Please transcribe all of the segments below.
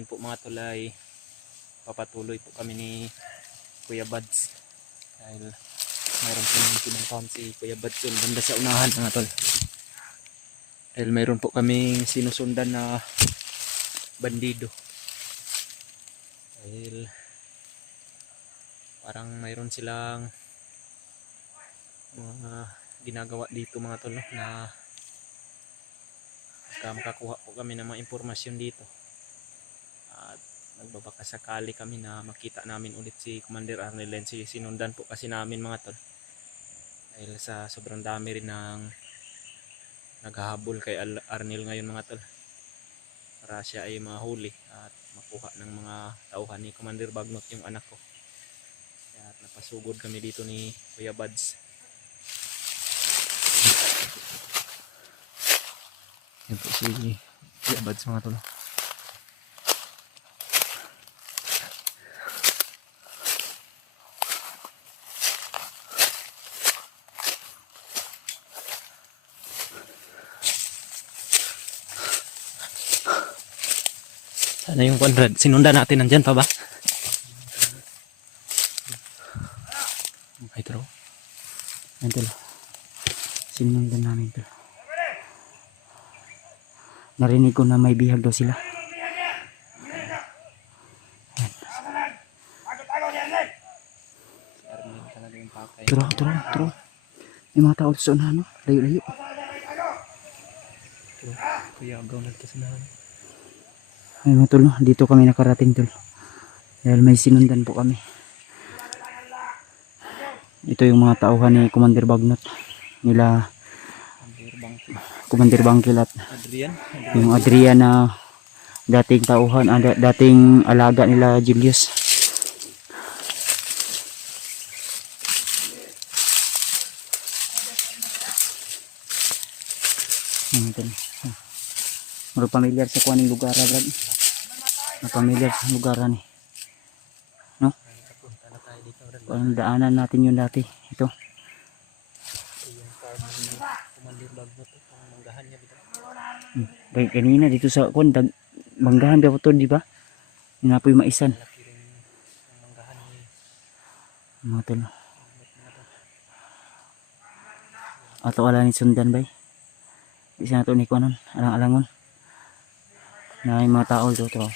ngayon po mga tol ay papatuloy po kami ni Kuya Buds dahil mayroon po pinuntahan si Kuya Buds yun banda sa unahan mga tol, dahil mayroon po kaming sinusundan na bandido, dahil parang mayroon silang mga ginagawa dito mga tol, na makakuha po kami ng mga impormasyon dito at nagbabaka sakali kami na makita namin ulit si Commander Arnel. Sinundan po kasi namin mga tol dahil sa sobrang dami rin ng naghahabol kay Arnel ngayon mga tol, para siya ay mahuli at makuha ng mga tauhan ni Commander Bagnot, yung anak ko. Kaya napasugod kami dito ni Kuya Buds. Yan po si Kuya Buds mga tol. Sana yung Conrad, sinundan natin, nandyan pa ba? Ay tro. Nandun. Sinundan namin to. Narinig ko na may bihag daw sila. Tro. May mga tao sa unahan, no? Layo. Kuya agaw na ito sa unahan. Ay mga tol, no? Dito kami nakarating tol. Dahil may sinundan po kami. Ito yung mga tauhan ni Commander Bagnot. Nila Commander Bangkil at yung Adrian na dating tauhan, dating alaga nila Julius. Maro pamilyar sa kuaning lugar, brad. Pamilyar sa lugar ni. No? Ang daanan natin yun dati. Ito. Kanina dito sa kuan manggahan daw to, di ba? Inapoy maisan. Mga tol. Ato ala ni sundan bay. Di sana to ni kuanon, alang-alangon. Na yung mga tao dito to.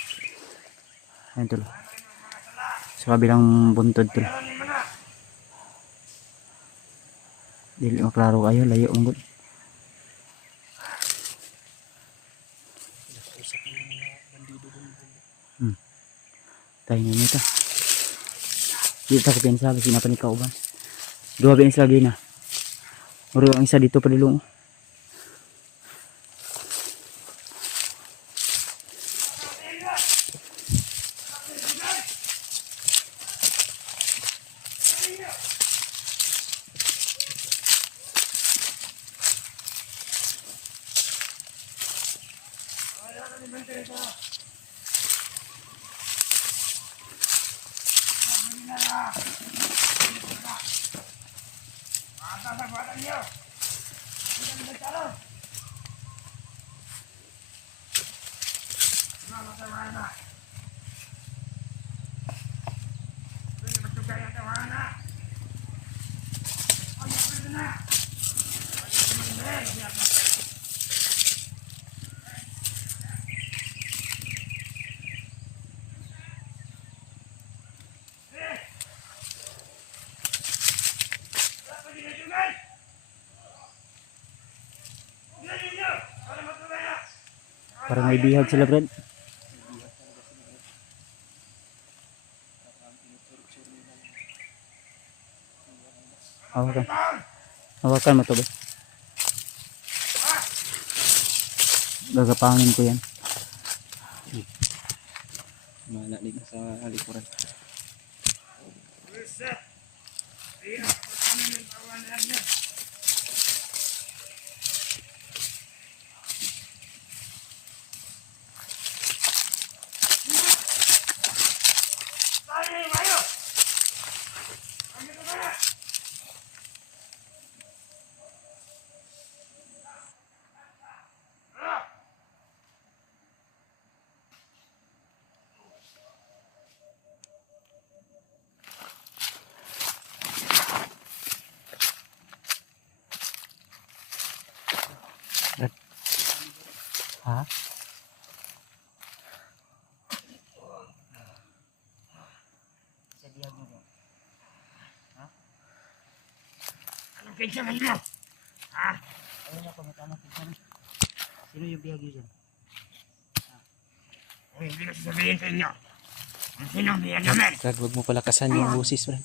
Ayun tol. Sa kabilang buntod tol. Dili maklaro kayo, layo ang good. Tayo na nito. Dito ako pinsabi, sinapan ni Kauban. Dua binis lagi na. Muro ang isa dito padulong. Parang may bihag sila, brad. Hawakan mo to, ba? Gagapangin ko yan. Mana dito sa likuran. pinsaman mo? Ha? Ayaw na po, may tamang pinsaman. Sino yung biyag yun dyan? Uy, hindi na sasabihin sa inyo. Ang sino ang biyag namin? Brad, huwag mo palakasan yung busis, Brad.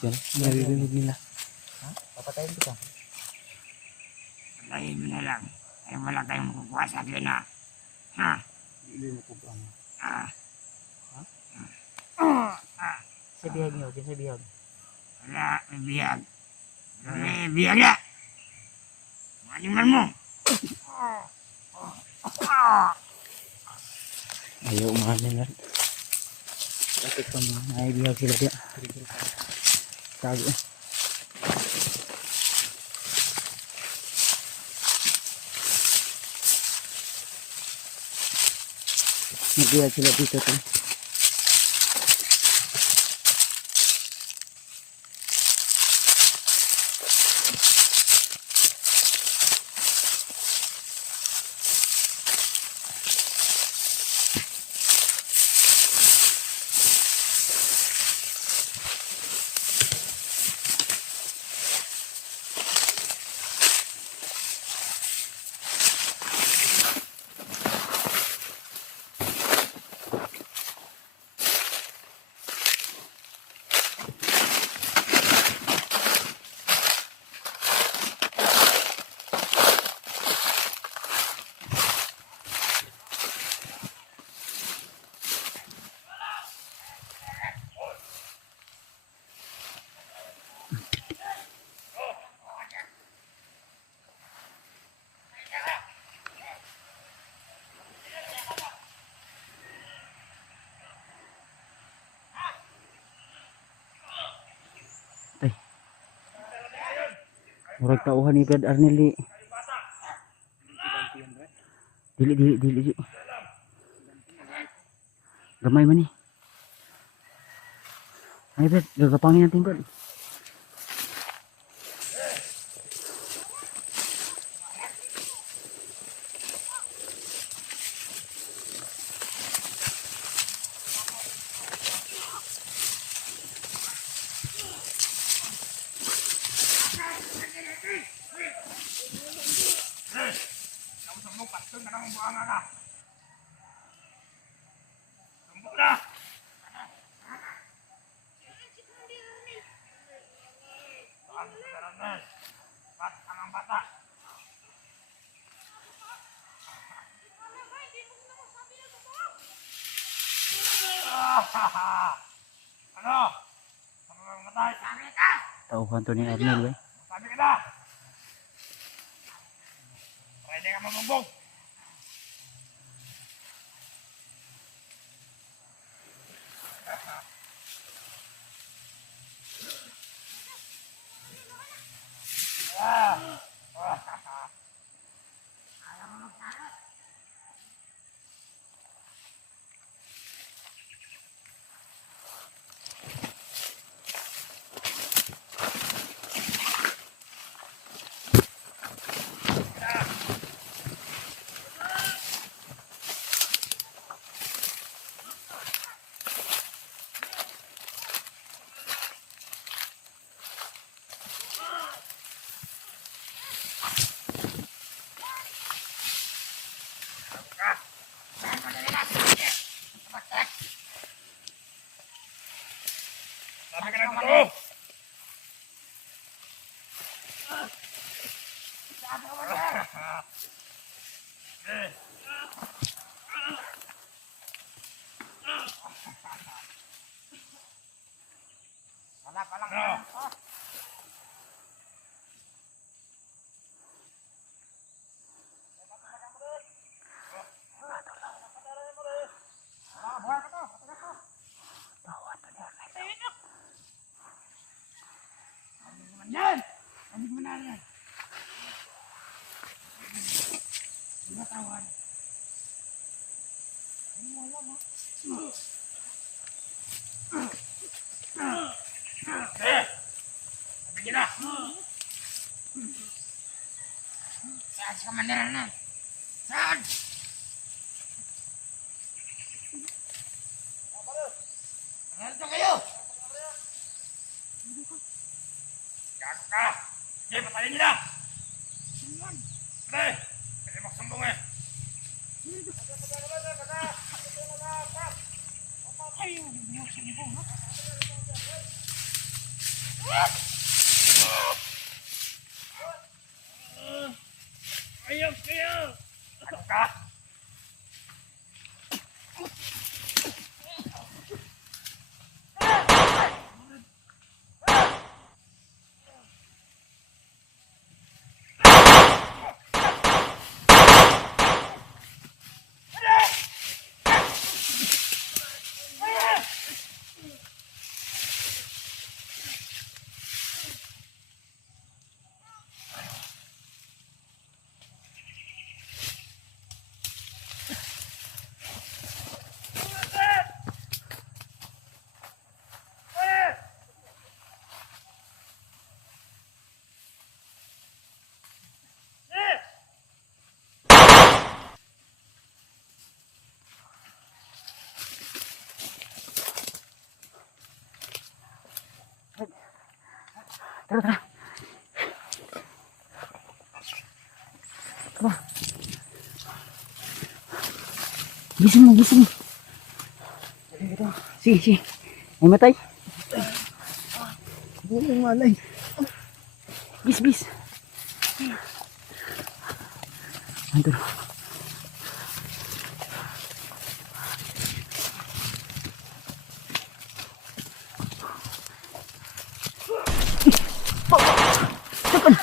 Yan, naririnig nila. Ha? Papatayin kita. Patayin mo na lang. Ay wala kayong makukuha sa akin ha. Ha? Hindi mo kukuha mo. Ha? Ha? Sa biyag nyo, sa biyag. Wala, may biyag. May biyag na. Maniman mo. Ayaw umamin, Brad. Bakit pa mo? Ay biyag sila diya. Sabi eh. Nagbiyak sila dito to. Murag tauhan ni Brad Arnelli. Dili. Gamay man ni. Ay Brad, gagapangin natin Brad. Ano? Matay sa akin ka? Tauhan to ni Arnel, eh. Sabi ka na! Pwede ka mabugbog! Sabi ka na totoo! Wala pa lang. Yan! Ano mo na yan? Matawan. Ano mo alam ha? Sabi na! Saan sa Manila na? Saan? Narito kayo! Gago ka! Kaya niyo na! Pre! Kaya magsumbong eh! Ayaw kayo! Ano ka? Tara, tara. Tara. Gising mo, gising mo. Sige, sige. May matay. Hindi malay. Bis, bis. Anto. Tekan.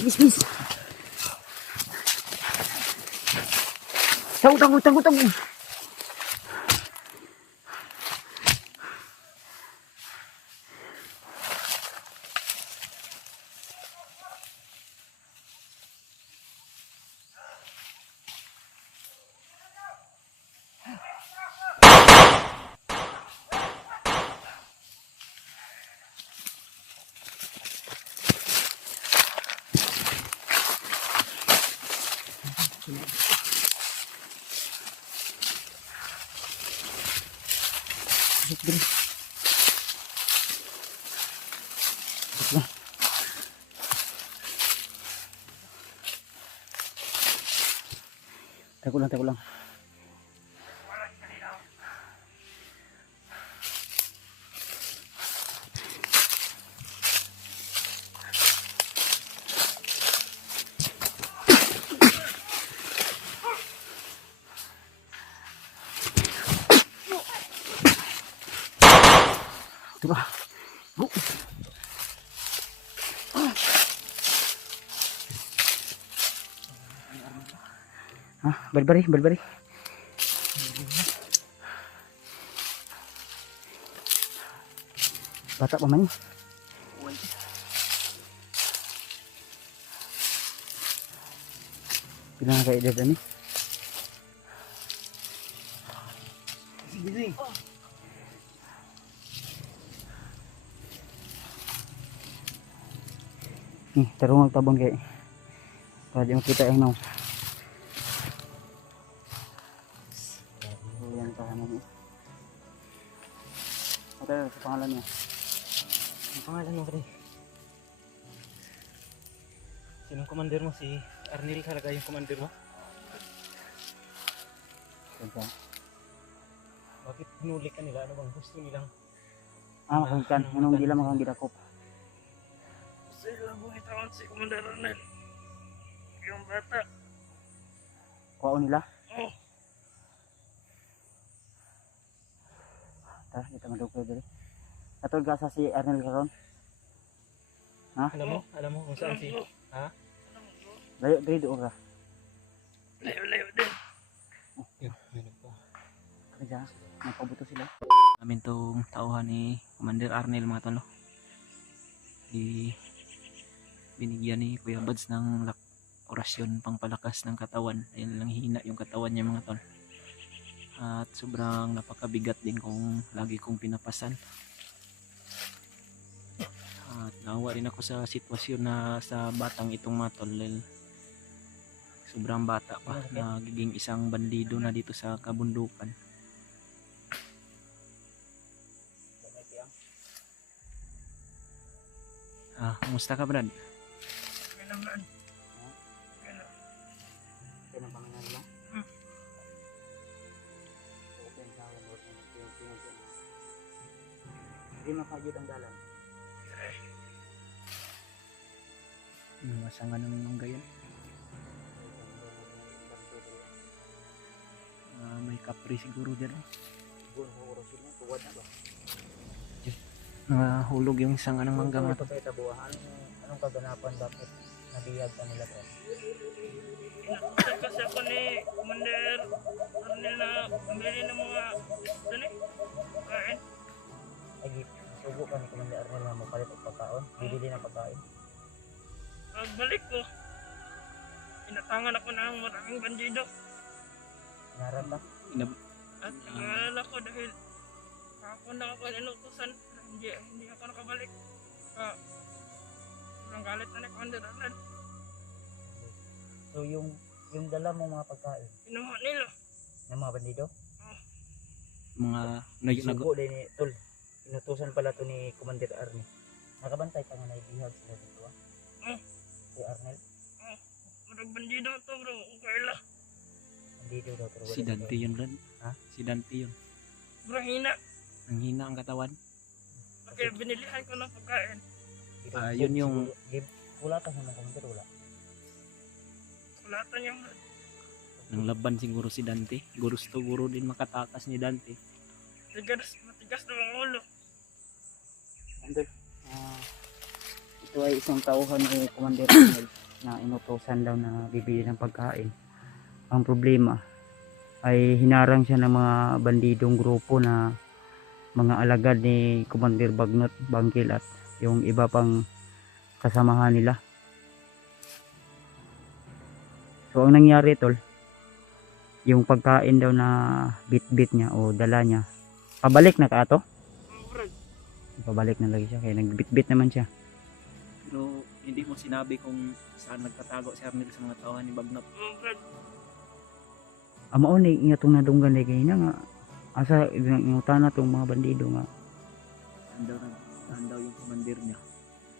Bis, bis. Tahu, tahu, tahu, tahu. Dali. Tago lang, tago lang. Diba? Go. Ah, bari-bari, bari-bari. Bata pa man. Pila na kayo edad ni? Sige. Nih, tarong magtabon kay para di makita yung naw. Yan tahanan niya. Ito sa pangalan niya. Ang pangalan mo, pre? Sinong commander mo? Si Arnel talaga yung commander mo? Kaya? Bakit hinuli ka nila? Ano bang gusto nilang? Makagikan. Anong di lang makagidakop? Sila mo itawan si Commander Arnel. Yung bata. Kuwao nila? Oh. Tara, kita madugay dali. Katol ka sa si Arnel karon? Ha? Alam mo kung saan si... Ha? Layo, dali doon ka. Layo din. Oh, meron pa. Kaya, napabuto sila. Namin tong tauhan ni Commander Arnel mga tolo. Binigyan ni Kuya Buds ng orasyon pangpalakas ng katawan. Ayun lang hina yung katawan niya mga tol. At sobrang napakabigat din kung lagi kong pinapasan. At nawa rin ako sa sitwasyon na sa batang itong mga tol. Sobrang bata pa, nagiging isang bandido na dito sa kabundukan. Kumusta ka, Brad? Okay lang, Brad. Okay lang. Okay lang pangalan mo? Okay sa akin, Lord. Hindi mapagod ang dalan. Masanga ng mangga yan. May kapri siguro dyan. Siguro sila, tuwad na ba? Hulog yung sanga ng mangga nga. Ito sa itabuhan, anong kaganapan bakit nabihag ka nila ko? Kasi ako ni Commander Arnel na bumili ng mga kain. Ay, subo ka ni Commander Arnel na mo palit og pagkaon, bibili ng pagkain. Pagbalik ko, inatangan ako ng maraming bandido. Naran ba? At nag-aalala ko dahil ako na ako inutusan na hindi ako nakabalik. Sobrang galit na ni Commander Arnel. So yung dala mo mga pagkain, Inuha nila. ng mga bandido? Mga Subo din ni Tol. Inutusan pala to ni Commander Arnel. Nakabantay pa nga naibihag sila dito ah. Si Arnel, Marag bandido to bro, kaila. bandido daw pero si Dante yun, Brad. Ha? Si Dante yun. Bro, hina. Ang hina ang katawan. Kaya binilihan ko ng pagkain. Yun yung... Wala ka sa mga Commander, wala. Kulatan yung Nang laban siguro si Dante. Gusto din makatakas ni Dante. matigas na ang ulo. Commander, ito ay isang tauhan ni Commander Arnel na inutosan daw na bibili ng pagkain. Ang problema ay hinarang siya ng mga bandidong grupo na mga alagad ni Commander Bagnot, Bangkil at yung iba pang kasamahan nila. So ang nangyari tol, yung pagkain daw na bit-bit niya o dala niya, pabalik na ka ato? Brad, Pabalik na lagi siya kaya nagbit-bit naman siya. Pero hindi mo sinabi kung saan nagtatago si Arnel sa mga tauhan ni Bagnot. Brad. Mao ni nga tong nadunggan ni kay na nga asa ingutana tong mga bandido nga Saan daw yung commander niya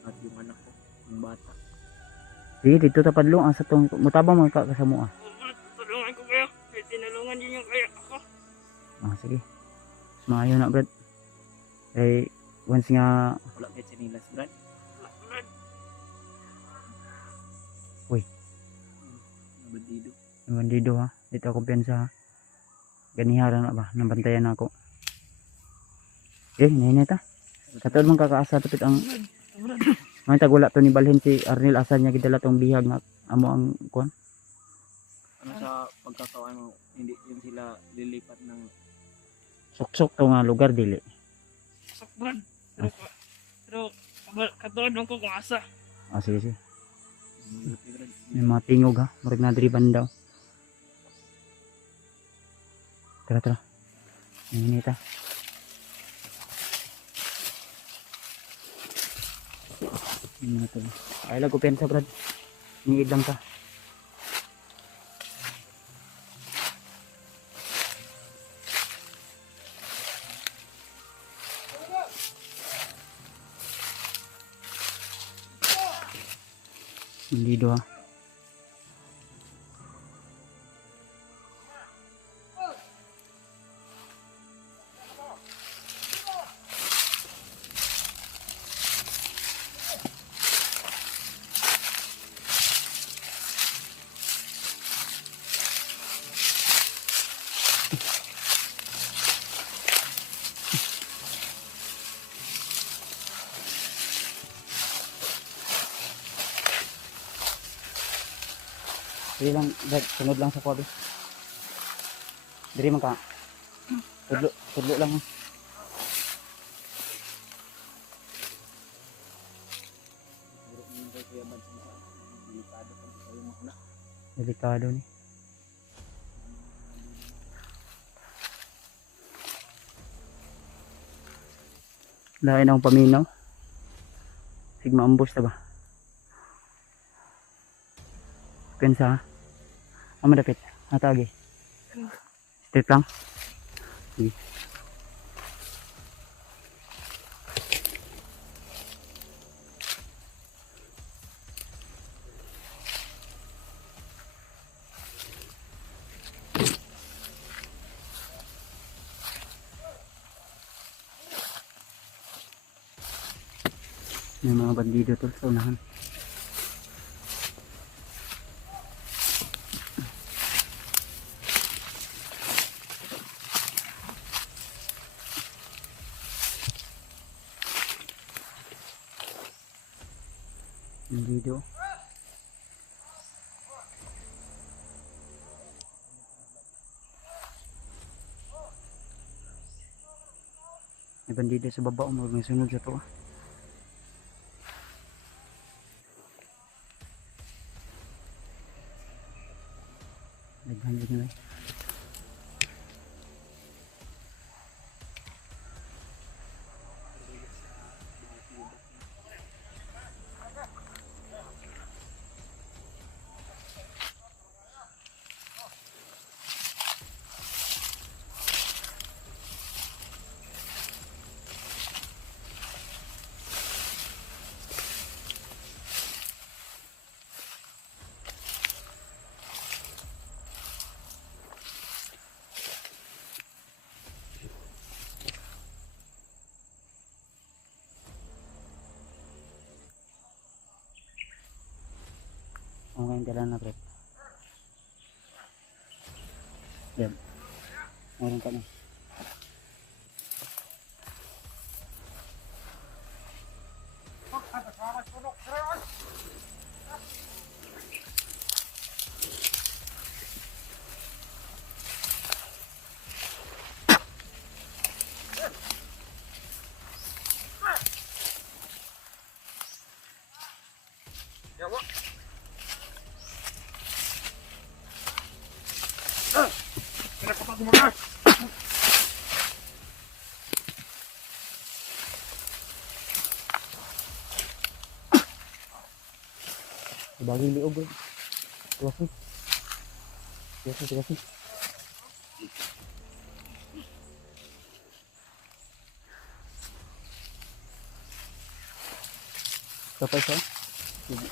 at yung anak ko, yung bata. di dito tapadlong asa tong mutabang man ka kasamo ah. Brad, tulungan ko kayo. Kaya tinulungan din yung kaya ako. Sige. Maayo na brad. Eh once nga Wala kahit sinilas, Brad. Brad, Bandido. yung bandido ha, dito ako kumpiyansa ha. Ganiharan na ba nabantayan ako. Nahinay ta. Katod man kakaasa tapit ang Brad. may tagula to ni balhin si Arnel asa niya gidala tong bihag nga amo ang kuan. Ano sa pagkakauan mo, hindi yun sila lilipat ng Suksok to nga lugar dili. Sak Brad. Pero katulad lang ko kung asa. Sige sige. Brad. May mga tingog ha, murag na driban daw. Tara. Nahinay ta. Ano to? Ay lang ko pensa brad. Niid lang ka. Hindi do ha. Dili lang, Brad, sunod lang sa kwabe. Diri man ka. Tudlo lang ha. Delikado ni. Lain akong paminaw. Sigma ambos na ba? Pensa ha? Madapit. Natagi. Straight lang. Sige. May mga bandido tol sa unahan. Bandido. May bandido sa baba, may sunod sa to. Naghandig na. Okay, dala na bro. Yan. Meron ka na. Bagi liog bro. Tuwasin. Tuwasin. Kapag siya? Sige.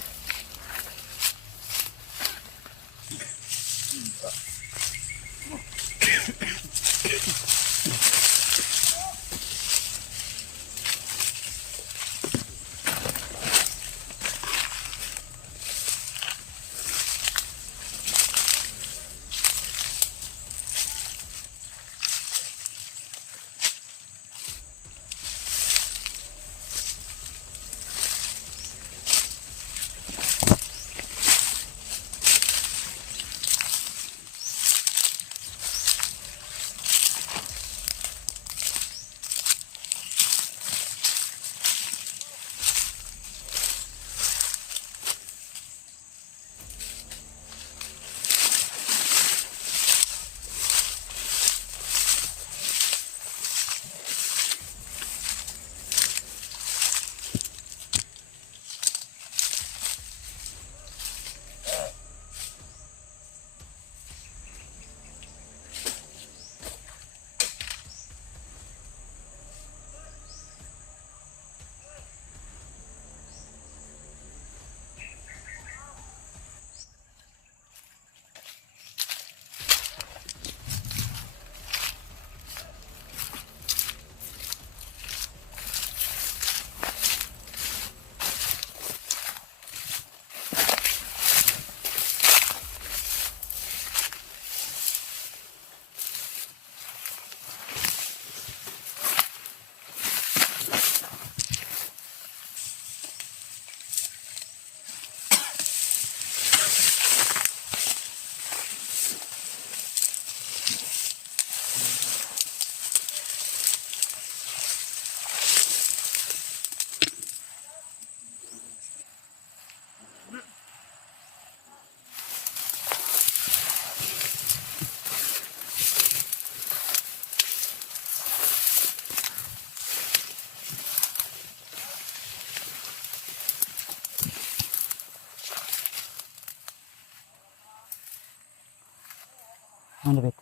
Ano bet?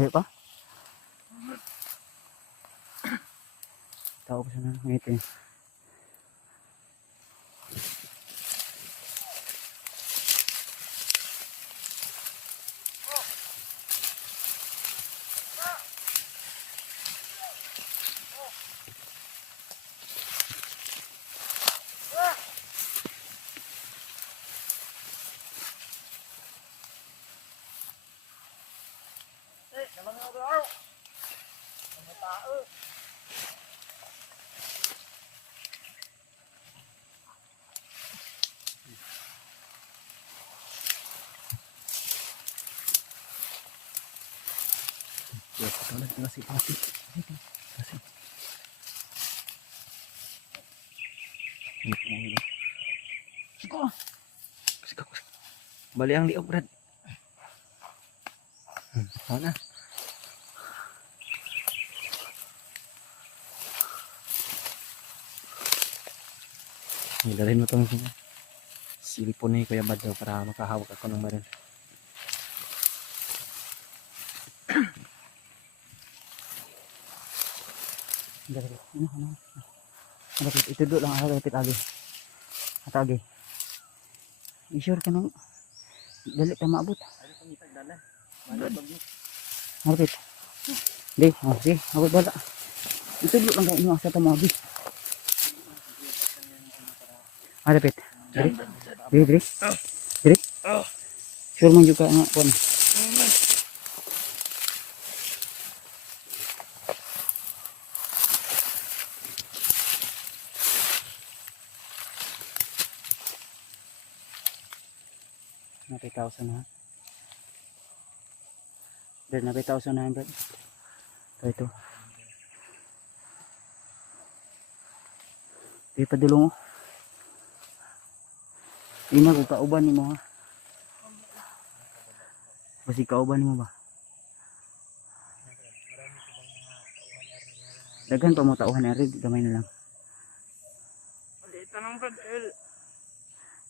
Ayo pa? Tao ko sana ngiti. Yes, nasi. Bali ang liog, Brad. Sana. Dalhin mo tong silipon ni Kuya Bad daw para makahawak ako ng baril. Ano? Dapat ito do lang ako dapat agi. At agi. I-sure ka nang dali tayo maabot. Dapat. Di, sige, abot bala. Ito do lang kayo asa ta mo abi. Dapat. Diri. Sure man juga nga kon. Napi 1,000 ha. Brad, napi 1,000 na Brad. Ito. Di pa dulong mo. Ina ko kauban ni mo ha. Basi kauban ni mo ba? Daghan pa mo tauhan na rin. Gamay na lang. Maliit na lang Brad.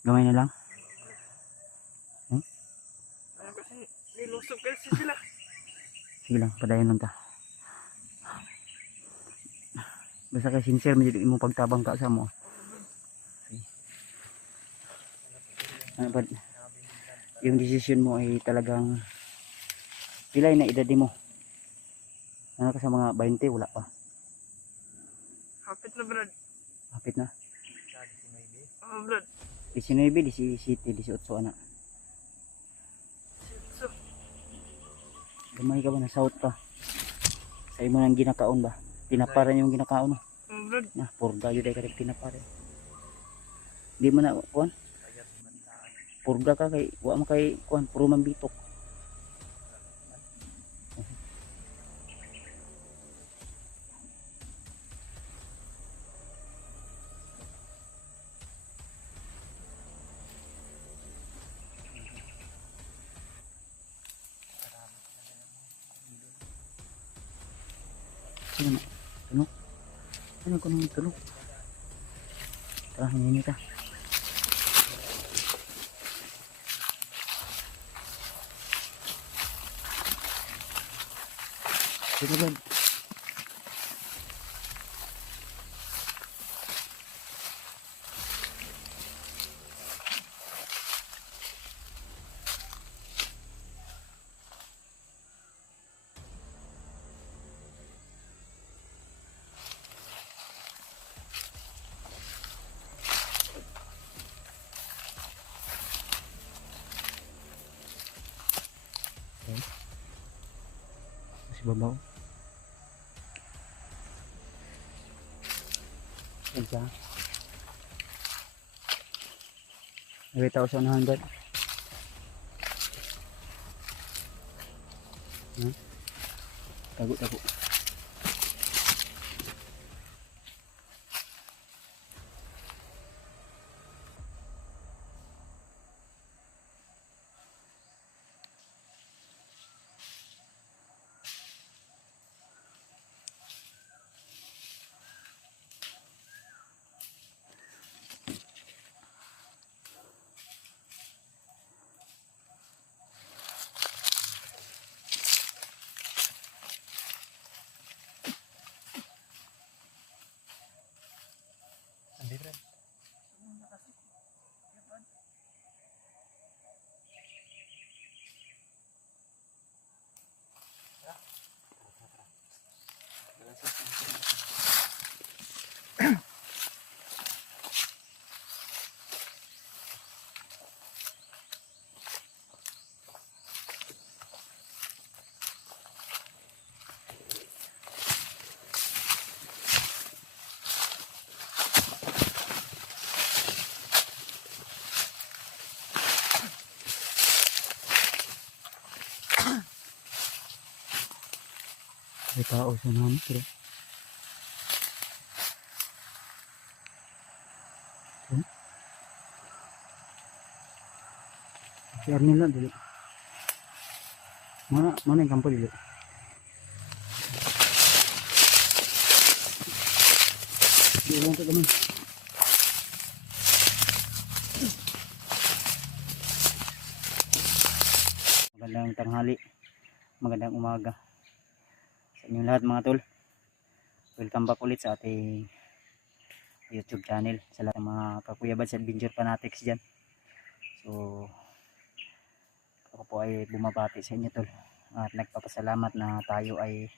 Gamay na lang. Ano kasi nilusog kasi sila. Sige lang, padayon lang ta. Basta kay sincere medyo mo pagtabang ka sa mo. Ano ba? Yung decision mo ay talagang pilay na edad mo. Ano ka sa mga 20 wala pa. Hapit na Brad. Hapit na. Brad. 19, 17, 18 anak. So, Gamay ka ba na south pa? Sa imo nang ginakaon ba? Tinaparan yung ginakaon mo. Brad. Nah, purga yun ay karip tinaparan. Di mo na kuan? Purga ka kay wa mo kay kuan puro man bitok. Sino na? Ano? Ano ko nang tulog? Tara, hinini ka. Sige ba? Masih babaw. Isa. 8,100. Tago. Hindi Brad. May tao sa namin pero si Arnel lang dili. Mana yung kampo dili. Di lang ito naman. Magandang tanghali, magandang umaga sa inyong lahat mga tol. Welcome back ulit sa ating YouTube channel, sa lahat ng mga kakuyabads at Adventure Fanatics dyan. So ako po ay bumabati sa inyo tol, at nagpapasalamat na tayo ay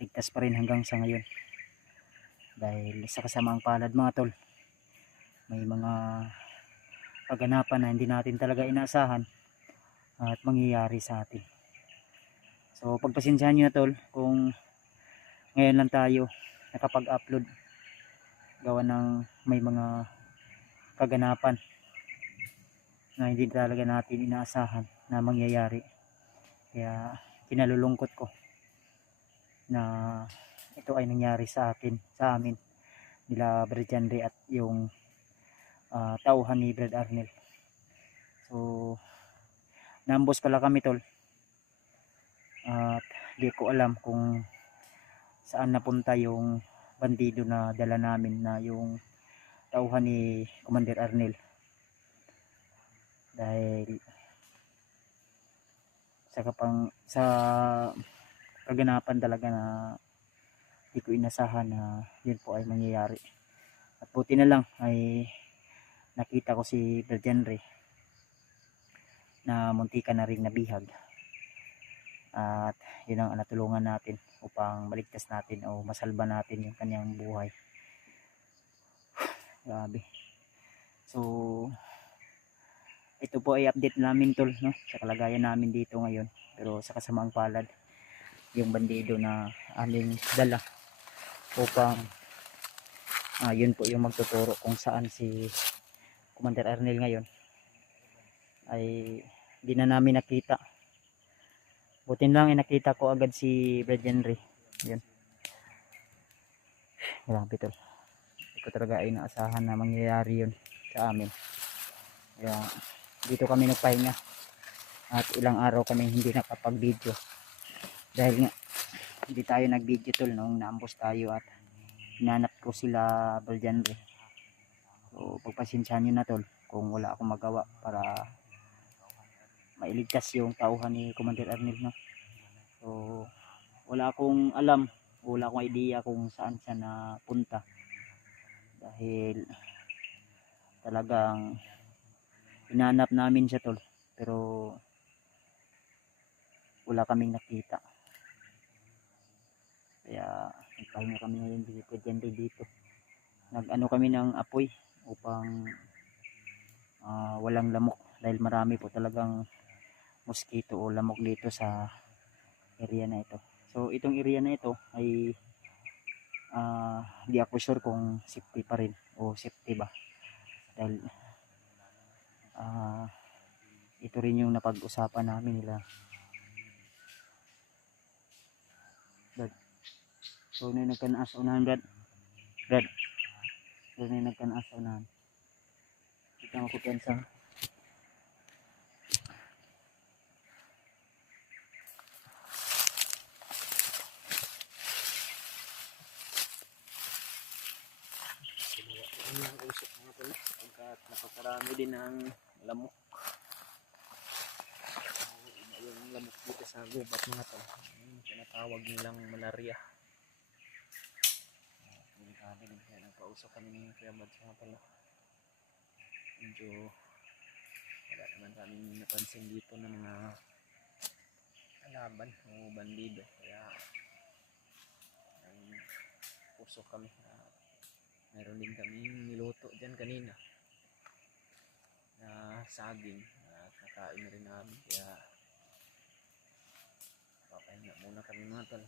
ligtas pa rin hanggang sa ngayon. Dahil sa kasamaang palad mga tol, may mga kaganapan na hindi natin talaga inaasahan at mangyayari sa atin. So pagpasensyahan nyo na tol kung ngayon lang tayo nakapag-upload, gawa ng may mga kaganapan na hindi talaga natin inaasahan na mangyayari. Kaya kinalulungkot ko na ito ay nangyari sa amin nila Brad Janry at yung tauhan ni Brad Arnel. So naambos pala kami tol, at di ko alam kung saan napunta yung bandido na dala namin, na yung tauhan ni Commander Arnel. Dahil sa kaganapan talaga na di ko inasahan na yun po ay mangyayari. At buti na lang ay nakita ko si Brad Janry na muntikan na rin nabihag, at yun ang natulungan natin upang maligtas natin o masalba natin yung kanyang buhay. Grabe. So ito po ay update namin tol, no, sa kalagayan namin dito ngayon. Pero sa kasamaang palad, yung bandido na aming dala upang yun po yung magtuturo kung saan si Commander Arnel ngayon, ay di na namin nakita. Butin lang ay nakita ko agad si Brad Janry. Yun. Grabe tol. Hindi ko talaga ay naasahan na mangyayari yun sa amin. Kaya dito kami nagpahinga at ilang araw kami hindi nakapag-video dahil nga hindi tayo nag-video tol nung naambos tayo at hinanap ko sila Brad Janry. So pagpasensyahan nyo na tol kung wala akong magawa para mailigtas yung tauhan ni Commander Arnel, no? So wala akong alam, wala akong idea kung saan siya napunta, dahil talagang hinanap namin siya tol, pero wala kaming nakita. Kaya nagpahinga kami ngayon dito. Nag-ano kami ng apoy upang walang lamok, dahil marami po talagang mosquito o lamok dito sa area na ito. So itong area na ito ay di ako sure kung safety pa rin o safety ba, dahil ito rin yung napag-usapan namin nila Brad. So na nagkanaas unahan Brad so na nagkanaas unahan kita makupiansa. Ang usap mga tol, pagkat napakarami din ng lamok. Yung lamok dito sa gubat mga tol, yung tinatawag nilang malaria. Dilim kaya nagpausok kami ng Kuya Mads nga pala. Medyo wala naman kami napansin dito ng mga kalaban o bandido. Kaya usok kami. Meron din kami niluto dyan kanina na saging at nakain na rin namin. Kaya papahinga muna kami mga tol.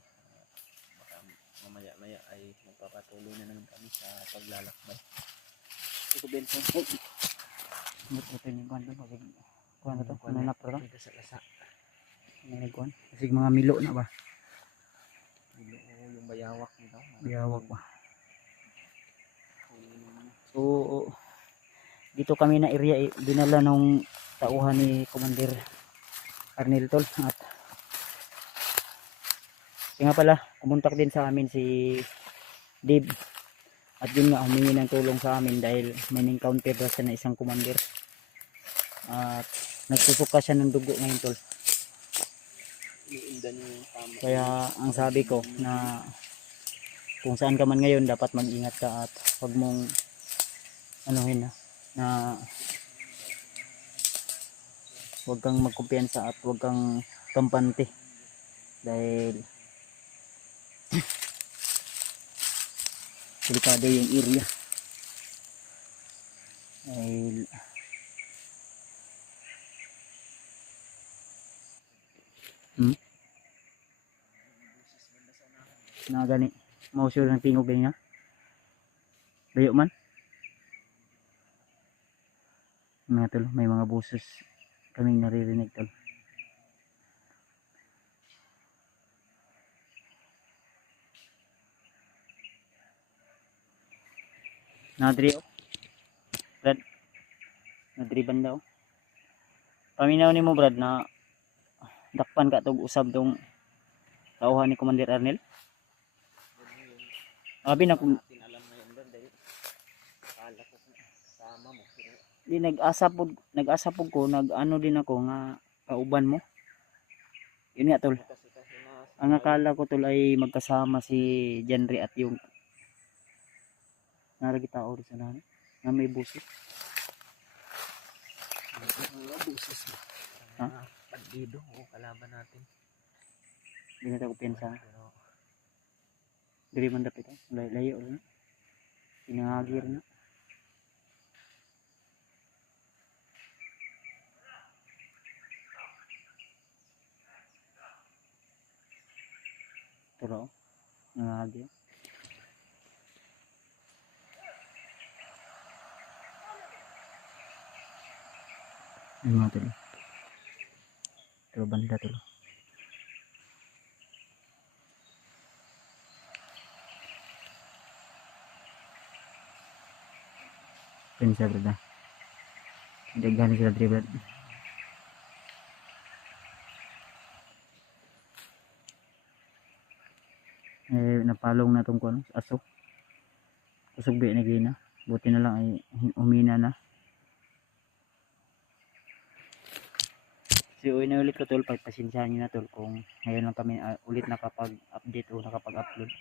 Baka mamaya maya ay magpapatuloy na naman kami sa paglalakbay. Ito Benson. Ito yung kuwan doon. Kuwan na to. Ano na pro? May kasalasa. May kuwan. Kasi mga milo na ba? Yung bayawak nito. Biyawag ba? So, dito kami na area dinala nung tauhan ni Commander Arnel tol. At nga pala, kumontak din sa amin si Dave. At yun nga, humingi ng tulong sa amin dahil may encounter siya na isang commander. At nagsusuka siya ng dugo ngayon tol. Kaya ang sabi ko na kung saan ka man ngayon dapat mag-ingat ka at huwag mong anuhin na huwag kang magkumpiyansa at huwag kang kampante dahil delikado yung area dahil na gani mau sure ng tingog ganyan layo man mga tol, may mga boses kaming naririnig tol. Nadri oh. Brad. Nadri banda oh. Paminaw ni mo Brad na dakpan ka tog usab tong tauhan ni Commander Arnel. Abi na kung alam ngayon doon dahil akala ko kasama mo. di nag-asa pud ko nag-ano din ako nga kauban mo. Yun nga tol. Ang akala ko tol ay magkasama si Janry at yung naragi tao rin sa namin na may busis. Busis mo. Ha? Bandido o kalaban natin. Hindi na tayo piensa. Pero Diri man dapit layo na. Pinangagir na. Pero nangagir. Ano nga tuloy? Ito banda tuloy. Pensa brad. Hindi gani sila dribble. Napalong na tong kuno aso. Kusog na gina. Buti na lang ay umina na. So uwi na ulit ko tol, pagpasensyahan nyo na tol kung ngayon lang kami ulit nakapag-update o nakapag-upload.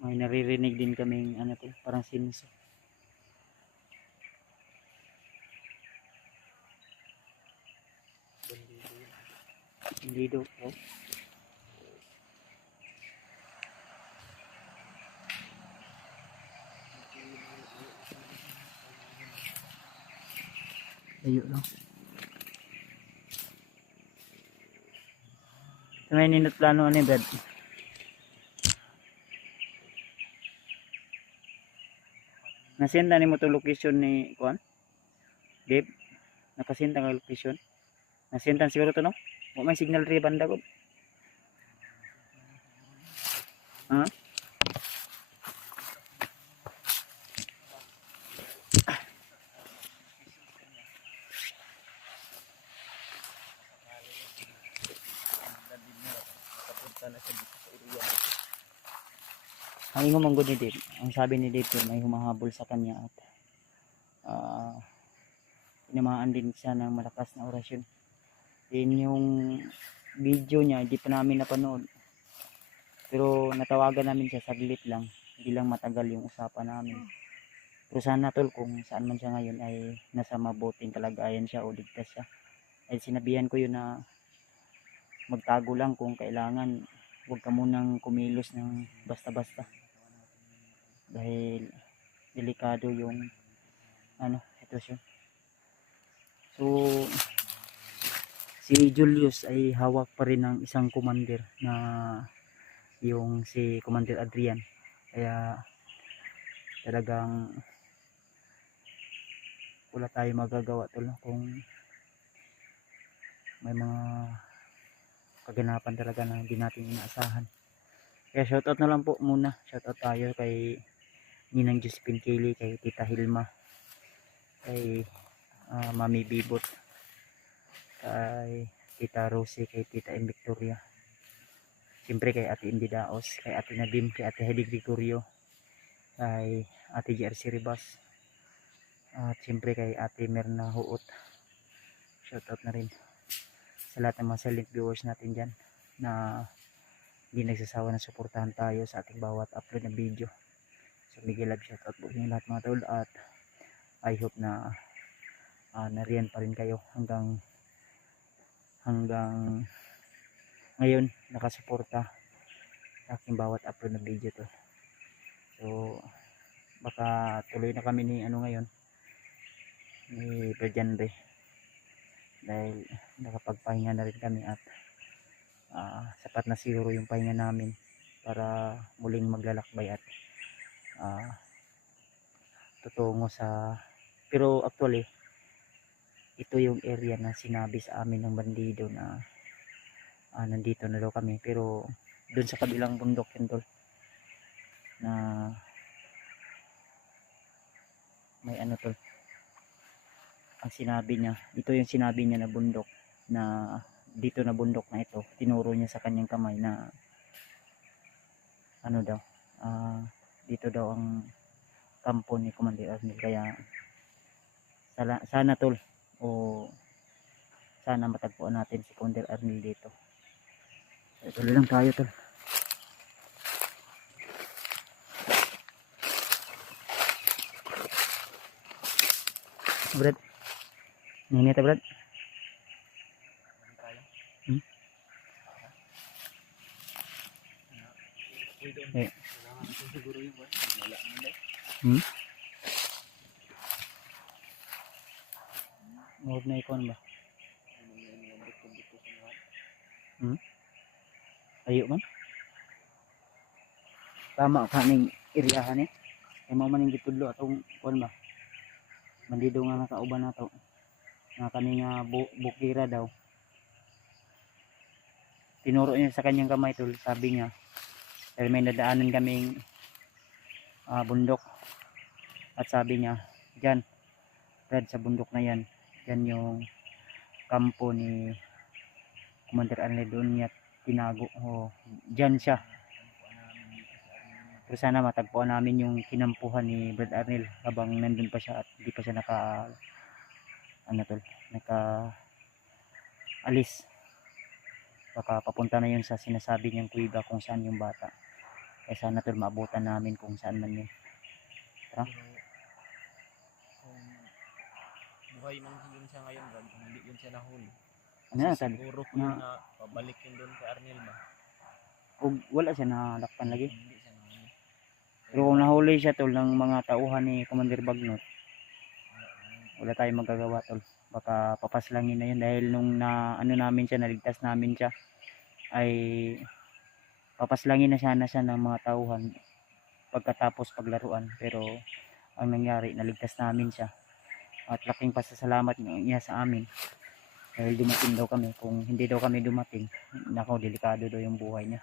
May naririnig din kaming ano tol, parang sinso. Bandido oh. Layo lang. So, may ninot plano ano Brad? Nasinta ni mo to location ni Kuan? Dave? Nakasinta ka location? Nasinta siguro to no? Huwag may signal rin banda ko. Ha? ang ingon man gud ni Dave, ang sabi ni Dave may humahabol sa kanya at tinamaan din siya ng malakas na orasyon. Din yung video niya hindi pa namin napanood, pero natawagan namin siya saglit lang, hindi lang matagal yung usapan namin. Pero sana tol, kung saan man siya ngayon ay nasa mabuting kalagayan siya o ligtas siya. Ay sinabihan ko yun na magtago lang kung kailangan, huwag ka munang kumilos ng basta-basta dahil delikado yung sitwasyon. So si Julius ay hawak pa rin ng isang commander na yung si Commander Adrian, kaya talagang wala tayo magagawa tol kung may mga kaganapan talaga na hindi natin inaasahan. Kaya shoutout na lang po muna, shoutout tayo kay Ninang Josephine Kelly, kay Tita Hilma, kay Mami Bibot, kay Tita Rosie, kay Tita M. Victoria, siyempre kay Ate Indy Daos, kay Ate Nadim, kay Ate Heidi Gregorio, kay Ate JRC Ribas, at siyempre kay Ate Merna Huot. Shoutout na rin sa lahat ng mga silent viewers natin dyan na hindi nagsasawa na suportahan tayo sa ating bawat upload ng video. So big love shoutout po sa inyo lahat mga tol, at I hope na nariyan pa rin kayo hanggang ngayon nakasuporta sa aking bawat upload ng video to. So baka tuloy na kami ni ngayon ni Predyande dahil nakapagpahinga na rin kami at sapat na siguro yung pahinga namin para muling maglalakbay at tutungo sa, pero actually ito yung area na sinabi sa amin ng bandido na nandito na daw kami, pero dun sa kabilang bundok yun tol na may tol, ang sinabi niya, ito yung sinabi niya na bundok, na dito na bundok na ito, tinuro niya sa kanyang kamay na daw, dito daw ang kampo ni Commander Arnel. Kaya sana tol, o sana matagpuan natin si Commander Arnel dito. Tuloy lang tayo tol. Brad, ninita Brad. Huwag na ikon ba? Ayo man? Tama ka ning iriyahan eh. Ay mo man yung gitudlo atong ikon ba? Bandido nga nakauban na to. Nga kaning bukira daw. Tinuro niya sa kanyang kamay tol, sabi niya. Dahil may nadaanan kaming bundok. At sabi niya, dyan, Brad, sa bundok na yan, yan yung kampo ni Commander Arnel, doon niya tinago. Dyan siya. Pero sana matagpuan namin yung kinampuhan ni Brad Arnel habang nandun pa siya at hindi pa siya alis. Baka papunta na yun sa sinasabi niyang kuiba kung saan yung bata. Kaya sana tol, maabutan namin kung saan man yun. Tara. Buhay man yun siya ngayon, Brad, kung hindi yun siya nahuli. Siguro na pabalik yun doon kay Arnel ba? O wala siya nalakpan lagi. Hindi siya nahuli. Pero kung nahuli siya tol ng mga tauhan ni Commander Bagnot, wala tayong magagawa tol. Baka papaslangin na yun dahil nung namin siya, naligtas namin siya, ay papaslangin na siya ng mga tauhan pagkatapos paglaruan. Pero ang nangyari, naligtas namin siya at laking pasasalamat niya sa amin dahil dumating daw kami. Kung hindi daw kami dumating, nako, delikado daw yung buhay niya.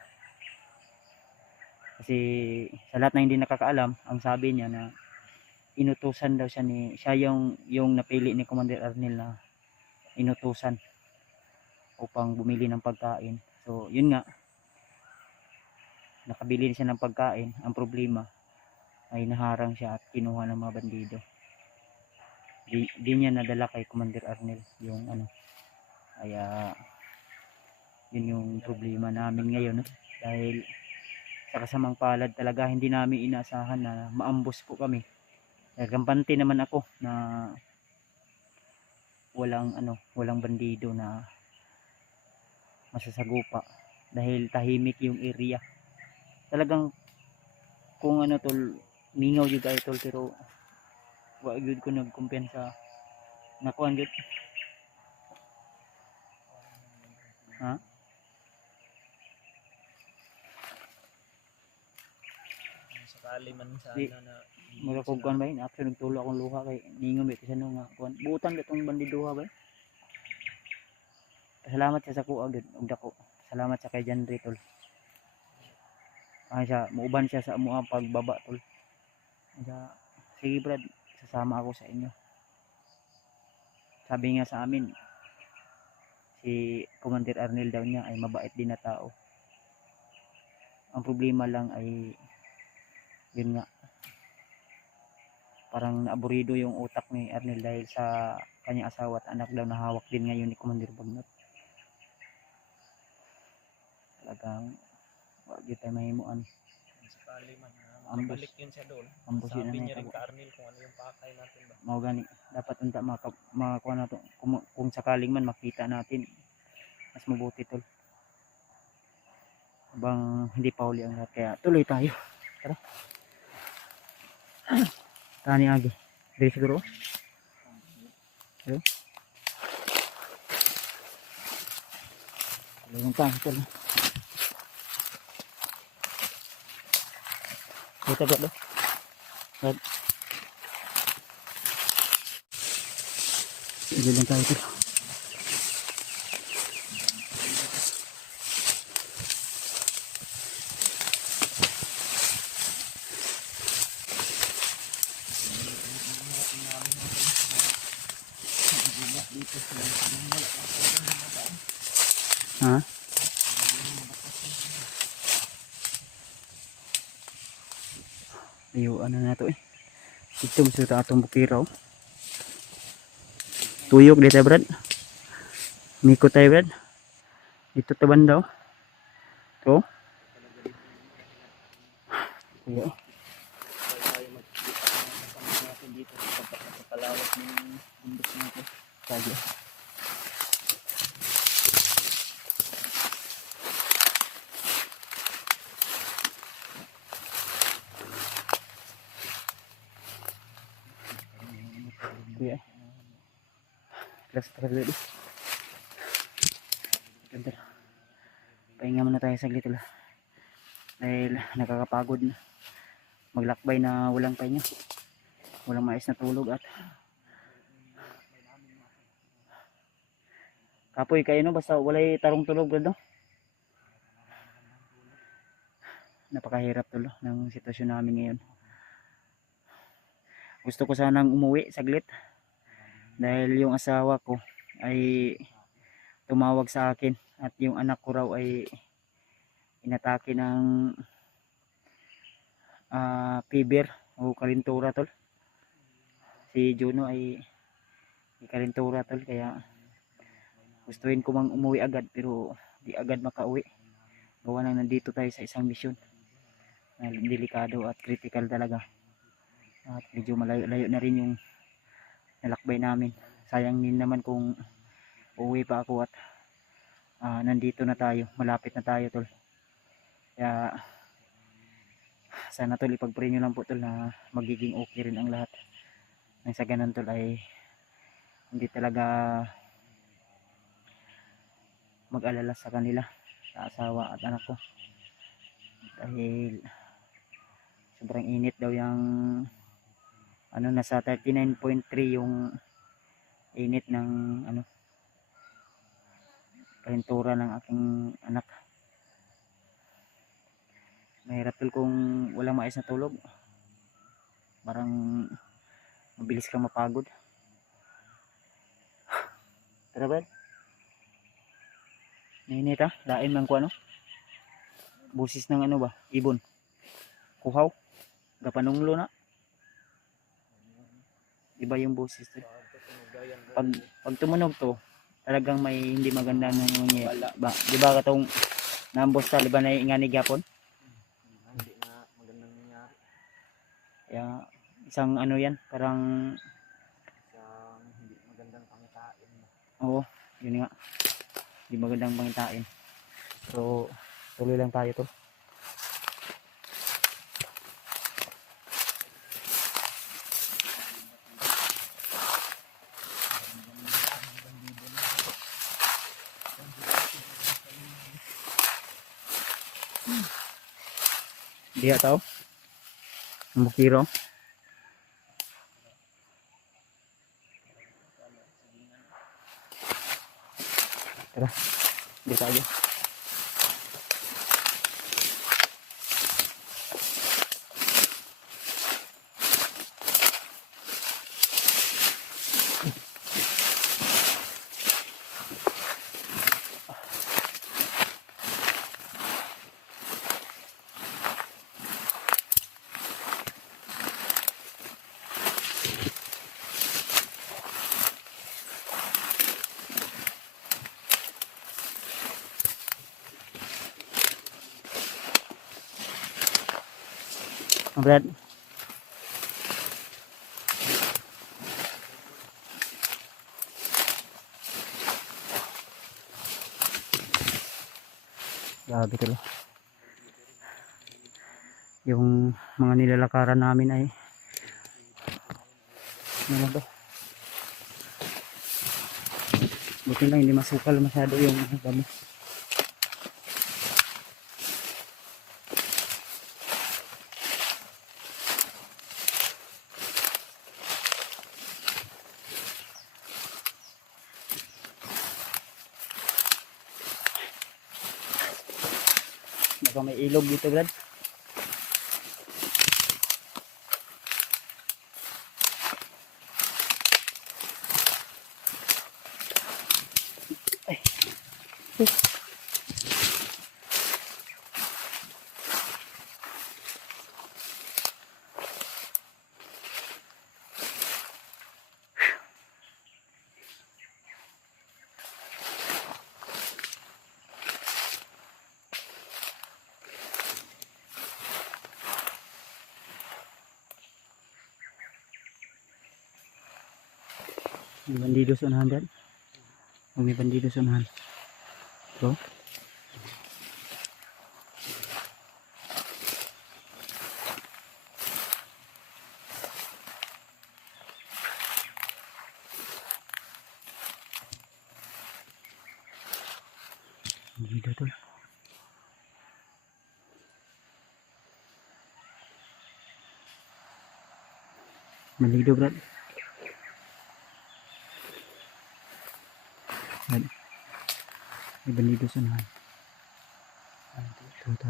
Kasi sa lahat na hindi nakakaalam, ang sabi niya na inutusan daw siya yung napili ni Commander Arnel na inutusan upang bumili ng pagkain. So yun nga, nakabili siya ng pagkain. Ang problema ay naharang siya at kinuha ng mga bandido. Di niya nadala kay Commander Arnel yung ano. Kaya yun yung problema namin ngayon, no? Dahil sa kasamang palad talaga hindi namin inaasahan na maambos po kami. Dahil kampante naman ako na walang bandido na masasagupa dahil tahimik yung area. Talagang kung ano tol, mingaw jud ay tol, pero wa gyud ko nagkumpiyansa nakuan gyud. Ha? Sakali man sana Di- na Mura kog kuan ba yun, after nagtulo akong luha kay ningon ba kasi nga kuan. Buutan datong bandiduha ba? Salamat siya sa kuag gyud og dako. Salamat sa kay Janry tol. Siya muuban siya sa amuang pagbaba tol. Kaya sige brad, sasama ako sa inyo. Sabi nga sa amin, si Commander Arnel daw niya ay mabait din na tao. Ang problema lang ay yun nga, parang naaburido yung utak ni Arnel dahil sa kanyang asawa at anak daw na hawak din ngayon ni Commander Bagnot. Talagang wag yun tayo mahimuan. sakali man na Ambos. makabalik yun siya doon. Ambos yun Sabi na niya rin may ka Arnel kung ano yung pakay natin ba. mau gani dapat unta makakuha na to kung sakaling man makita natin, mas mabuti tol habang hindi pa huli ang lahat. Kaya tuloy tayo, tara. Tani agi diri siguro. Ayun. Ayun tayo tol. Kita ba? Right. Ilan tayo tol. Ha? Ayo, ano na to eh. Ito gusto ta atong bukiraw. Tuyok dito brad. Miko tayo brad. Dito taban daw. To. Ayo. Tayo mag-sama natin dito sa kalawak ng bundok natin. Tayo. Kuya. Last talaga dito. Ganda. Pahinga muna tayo saglit ulit. Dahil nakakapagod na. Maglakbay na walang pahinga. Walang maayos na tulog at kapoy kayo no, basta walay tarong tulog no. Napakahirap tulo ng sitwasyon namin ngayon. Gusto ko sanang umuwi saglit dahil yung asawa ko ay tumawag sa akin at yung anak ko raw ay inatake ng fever o kalintura tol. Si Juno ay kalintura tol, kaya gustuin ko mang umuwi agad pero di agad makauwi. Gawa lang nandito tayo sa isang misyon na delikado at critical talaga. At medyo malayo na rin yung nalakbay namin. Sayang din naman kung uuwi pa ako at nandito na tayo, malapit na tayo tol. Kaya sana tol, ipag-pray nyo lang po tol na magiging okay rin ang lahat. Nang sa ganun tol ay hindi talaga mag-alala sa kanila, sa asawa at anak ko. Dahil sobrang init daw yung nasa 39.3 yung init ng kalentura ng aking anak. Mahirap tol kung walang maayos na tulog. Parang mabilis kang mapagod. Tara ba? Mainit ha? Lain man ko ano? busis ng ano ba? Ibon. Kuhaw. Gapanunglo na. Iba yung busis. Pag tumunog to, talagang may hindi maganda na nangyayari. Di ba katong naambos sa liba na ingani gyapon? Hindi na magandang nangyari. Kaya isang ano yan, parang Hindi magandang pangitain. oo, yun nga. Hindi magandang pangitain. So, tuloy lang tayo to. Diya tao. Mukiro. Tara, di tayo. Brad. Grabe tuloy. Yung mga nilalakaran namin ay ano ba? Buti lang hindi masukal masyado yung damo. Baka may ilog dito, Brad. Ay. May bandido sa unahan, Brad. May bandido sa unahan. Ito. Bandido to. Bandido, Brad. May bandido sa unahan. Ito.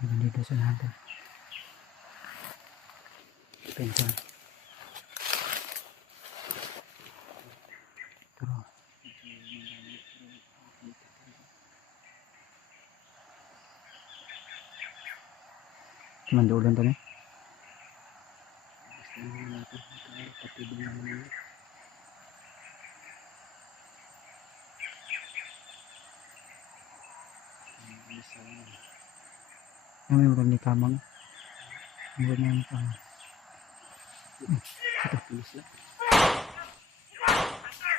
May bandido sa unahan. Pensan. Ito. Mandulan to, eh. May ulam ni kamang. Murag na ni kamang.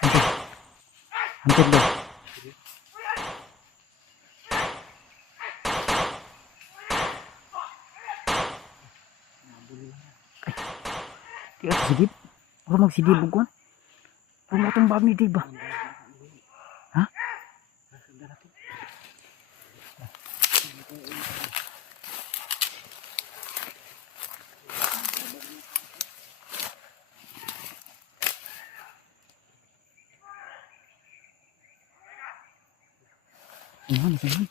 Ito. Hantod ba? Kaya sigit. Puro magsigib ko. Puro mo itong bami, di ba? Ha? Saan?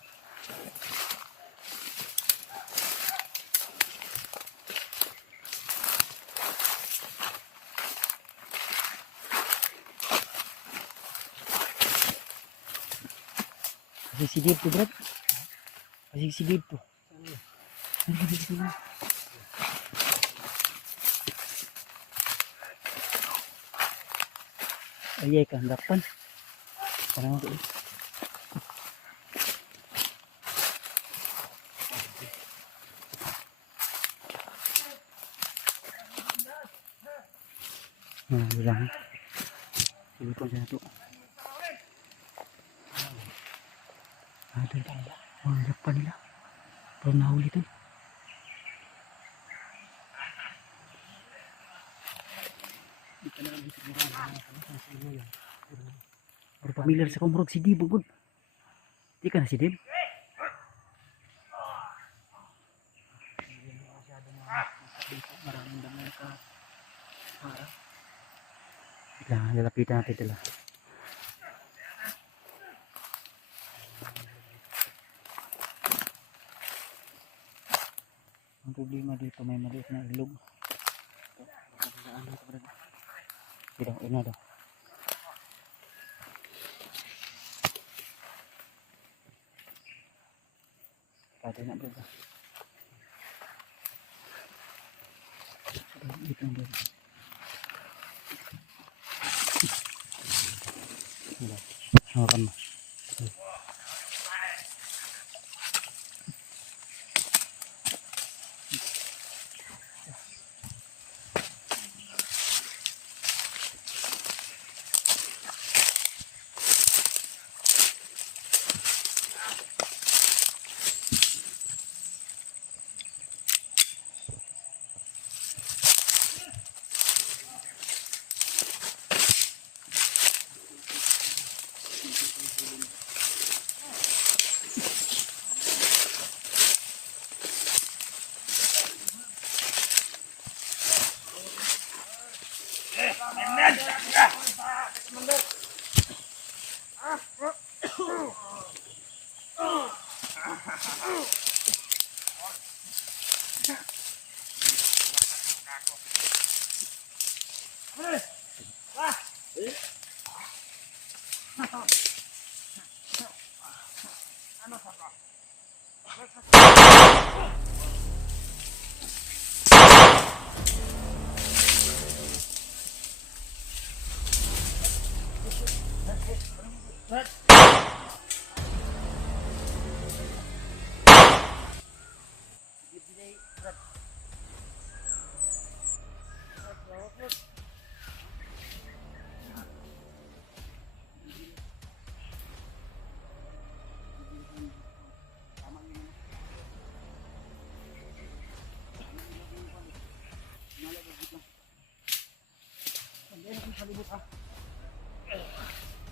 Kasi sigit to, Brad. Sigid to. Ayay ka, handapan. Parang ako. Bilang. Sige po siya ito. Doon pala. Ang hirap pa nila. Parang nahuli ito. Pero familiar sa kumurog si Dib. Bugod. Di ka na si Dib? Maraming dami sa harap. Lalapitan natin ito lang. Ang problema dito may maliit na ilog. Tidak, ini ada. Ada nak berapa? Itu yang berapa? Makan.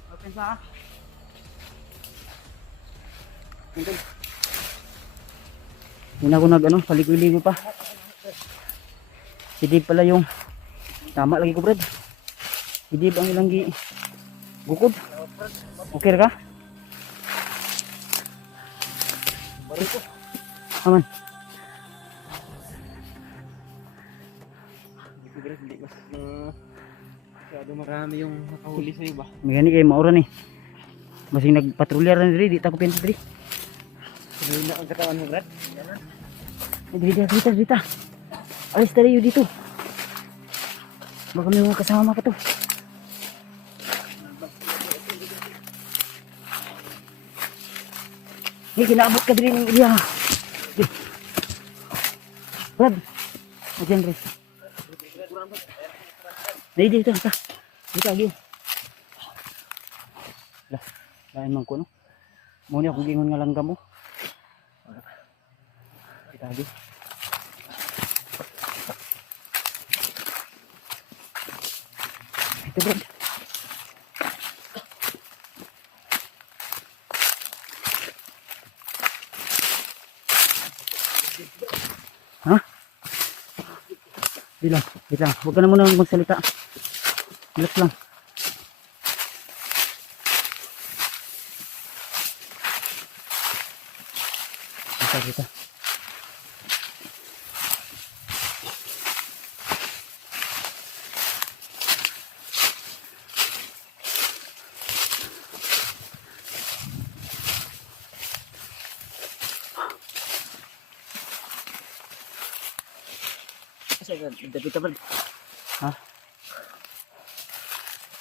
Open sa. Hindi na ako nag paligoy-ligoy pa. Si Dave pala yung tama lagi ko, Brad. Si Dave ang ilang gukod. Okay ka? Aman. Masyado marami yung nakahuli sa'yo ba? May gani kayo mauran eh. Masing nagpatrolyer na diri, di ta ko pinto diri. Sabihin na ang katawan mo, Brad. Dita. Alis tayo dito. Baka may mga kasama pa to. Hindi, kinaabot ka diri ng iliya. Brad, magyan rin. Dito. Dito, agyo. Lain man ko, no? Muna akong gingon nga langgam mo. Kita agyo. Ito, Brad. Ha? Di lang. Huwag ka na muna magsalita. Relax lang. Kita. Saya Dapat Brad. Ha?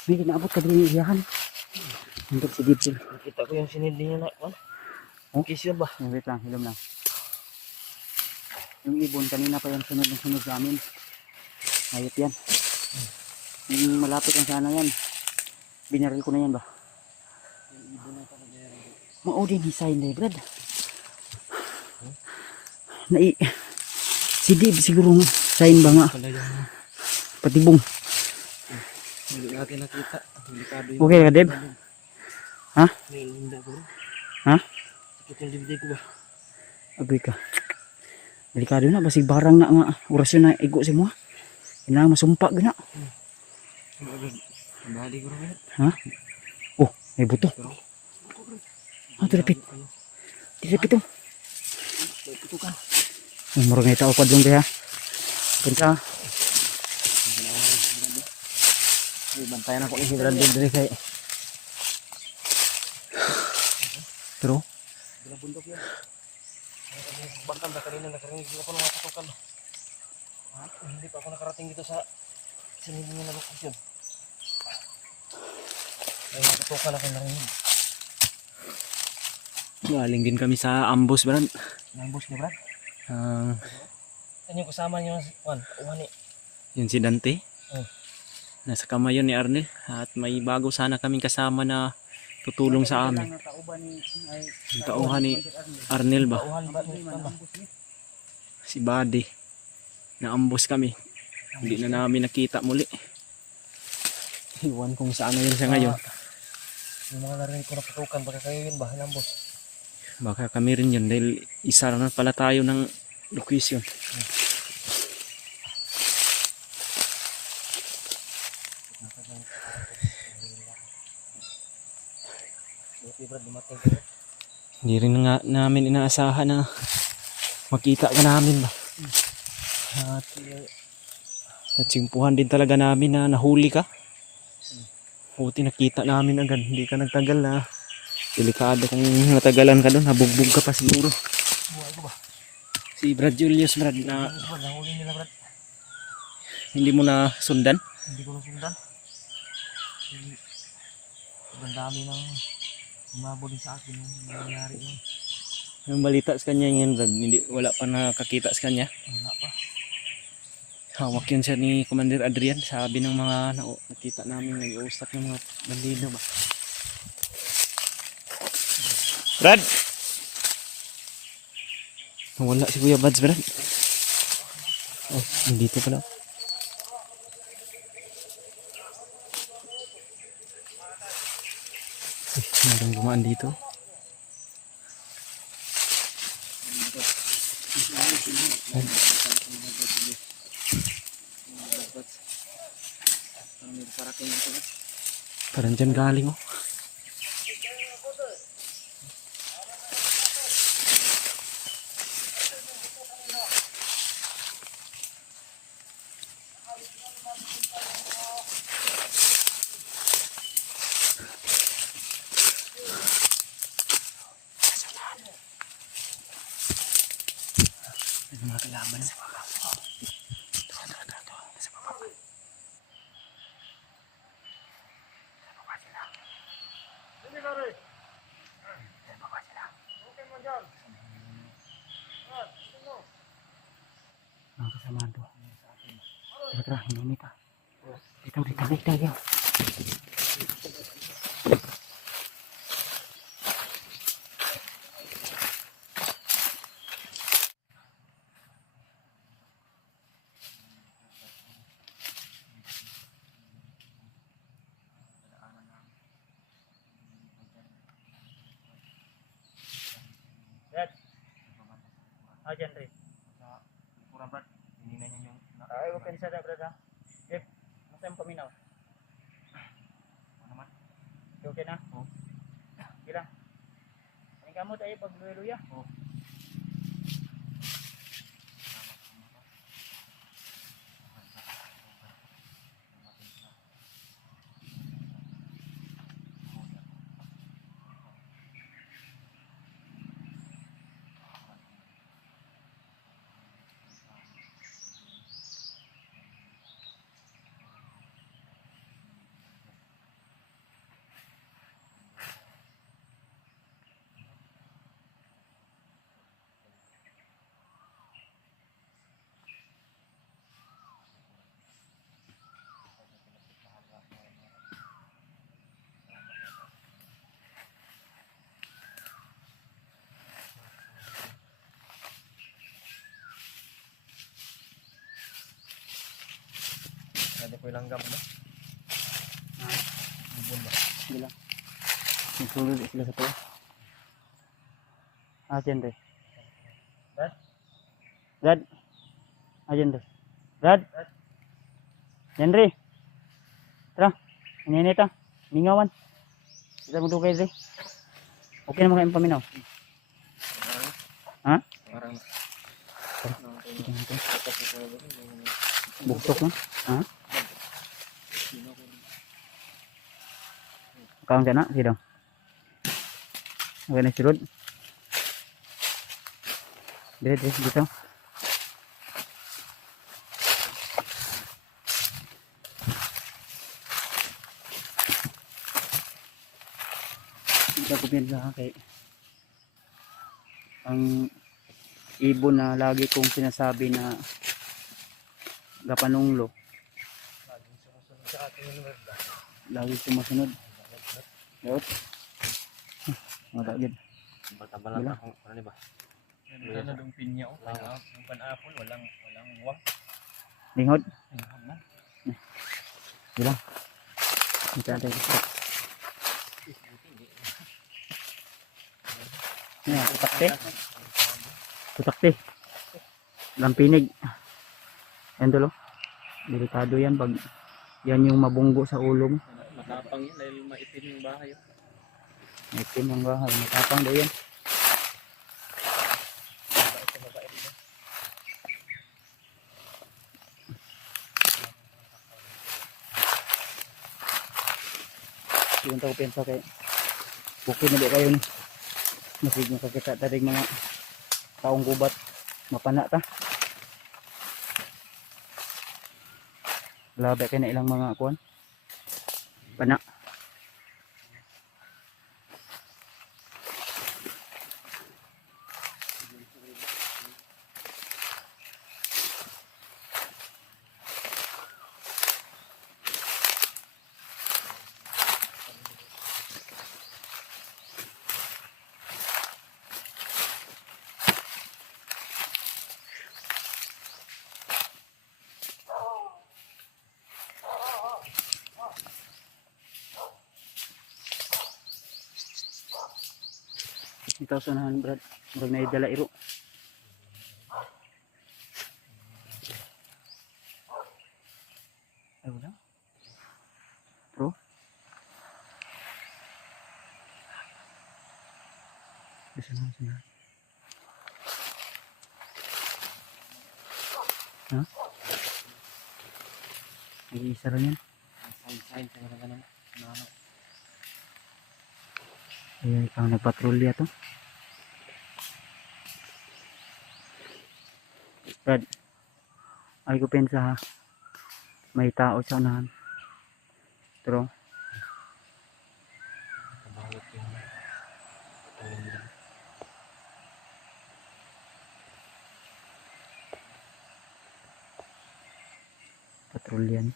May naabot ka din yung iyahan. Untuk si Dipsil. Kita ko yung sinili niya na. Oh? Kiss yun ba? Wait lang, hilom lang. Yung ibon, kanina pa yung sunod sa amin. Ayot yan. Yung malapit lang sana yan. Binaril ko na yan ba? Yung ibon na talaga yan. Maudin ni Sain na Brad. Si Dib siguro Sain ba nga? Pala yung Patibong. hindi natin nakita. Delikado yung Okay ka Dib? Ha? may linda ko. Ha? Sakit yung dibdib ko ba? Agoy ka. Delikado na. Basig barang na nga. Orasyon na igo si mo. Ina masumpa gana. Bali ko rin. Ha? Oh, may buto. Ah, tilapit. Tilapit oh. Ito ka. Murang may tao pa doon kaya. Punta. Bantayan ako ni si Brandon dito kay. Pero, Bila bundok yan. Bakal na kanina nakarinig ako ng mga tutukan. Hindi pa ako nakarating dito sa sinilingan na lokasyon. Ay nakatukan ako narinig. galing din kami sa ambush, Brad. Nambos ni Brad. Ah, Ano yung kasama niyo Juan? Uwani. yun si Dante. Oh. Nasa kamay yun ni Arnel. At may bago sana kaming kasama na tutulong sa amin. Yung tauhan ni Arnel ba? Uwan ba ni ba? Si Buddy. Naambos kami. Hindi na namin nakita muli. Iwan kung saan na yun sa ngayon. Yung mga narinig ko na patukan baka kayo yun ba? Nambos. Baka kami rin yun dahil isa na pala tayo ng location. Brad dumating kayo. Hindi rin nga namin inaasahan na makita ka namin ba. At natsimpuhan din talaga namin na nahuli ka. Buti nakita namin agad. Hindi ka nagtagal na. Delikado kung natagalan ka doon. Nabugbog ka pa siguro. Buhay ko ba? Si Brad Julius, Brad, na Brad, nahuli nila Brad. hindi mo na sundan. Hindi ko nasundan. Sobrang dami ng umabot din sa akin yung nangyari yun. Yung balita sa kanya yun, Brad, hindi, wala pa nakakita sa kanya. Wala pa. Hawak yun siya ni Commander Adrian. Sabi ng mga nakita namin nag-uusap ng mga bandido ba. Brad! Wala si Kuya Bads, Brad. Oh, nandito pala. Mayroong gumaan dito. Parang dyan galing oh. May mga kalaban sa baba. Ito. Sa baba. Mga kasamaan to. Tara, hinimik ka. Dito. Brad, Dyan rin. sa kurang Brad. Hindi na niya yung Ay, huwag ka nisa na, Brad ha. Jeff, nasa yung paminaw? ano naman. Okay na? Oo. Sige lang. Kanin ka mo tayo pag luya-luya. Oo. Ada ko ilang gam, no? Ibon ba? Sige lang. Nagsulod sila sa to. Dyan rin. Brad? Brad? Dyan rin. Brad? Dyan rin. Tara. Ininita. Mingawan. Kita mo dugay rin. Okay naman kayong paminaw. Ha? Parang Buktok na. Ha? Kaon ka na. Sige daw. Okay na sulod. Dito. Dito ko pinsa kay ang ibon na lagi kong sinasabi na gapanunglo. laging sumusunod sa ating universidad. Lagi sumusunod. Yot. Wala gid. Bata-balang Wala. akong, ano ba? Wala na dong pinya, oh. Yung pan-apple, walang wang. Lingod. Ayun na. Dila. Kita tayo. Yeah, putakte. Lampinig. Yan dulo. Delikado yan pag yan yung mabunggo sa ulo mo. Matapang yan dahil maitim yung bahay. Oh. Itim ang bahay. Matapang daw yan. Yung ko pensa kay bukid na di kayo ni. Masig makakita tarig mga taong gubat. Mapana ta. Labi kay na ilang mga kuan. Pana. Ito sunahan brad. Murag na idala iro. Ay wala. Bro. Bisa na sunahan. Ha? Nag-iisa lang yan. Sign sa mga ganun. Ay, ikaw nagpatrolya to. Brad, ay ko pensa ha. May tao sa unahan. Pero, Kabalot yung tawin lang. patrolyan.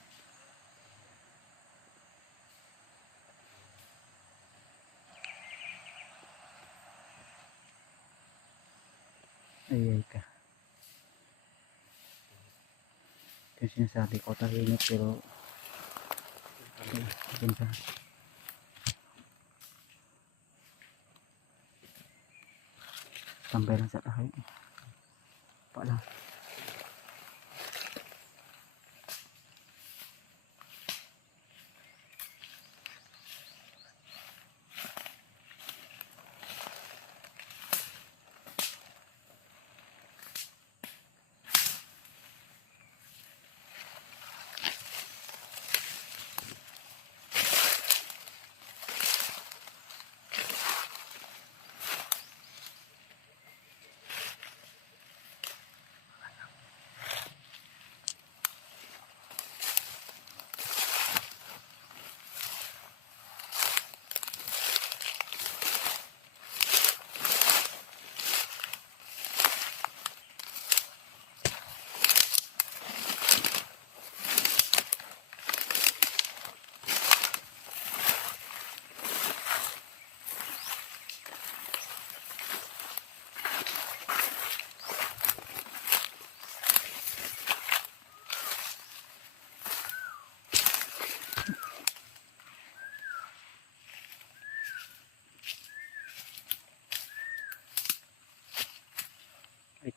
Ay ka. Ito yung sinasabi ko, tahimik pero pensa. Tambay lang sa tahay. Pala.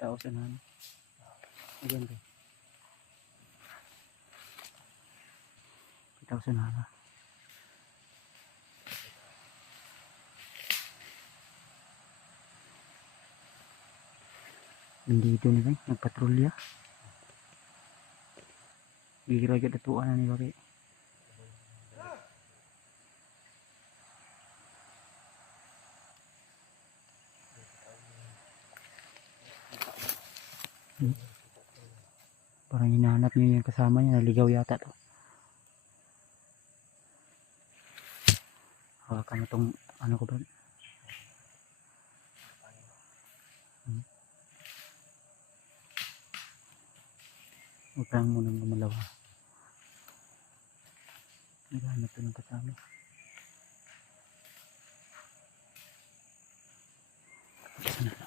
3,000 ano. Ayan ba? 3,000 ano. Nandito na rin, nagpatrolya. Gigilagay datuan na ni Baki. Parang hinahanap niyo yung kasama niya, naligaw yata to. Hawakan mo tong ano ko ba? Utang mo nang gumalaw. Naghanap to ng kasama. Sana na.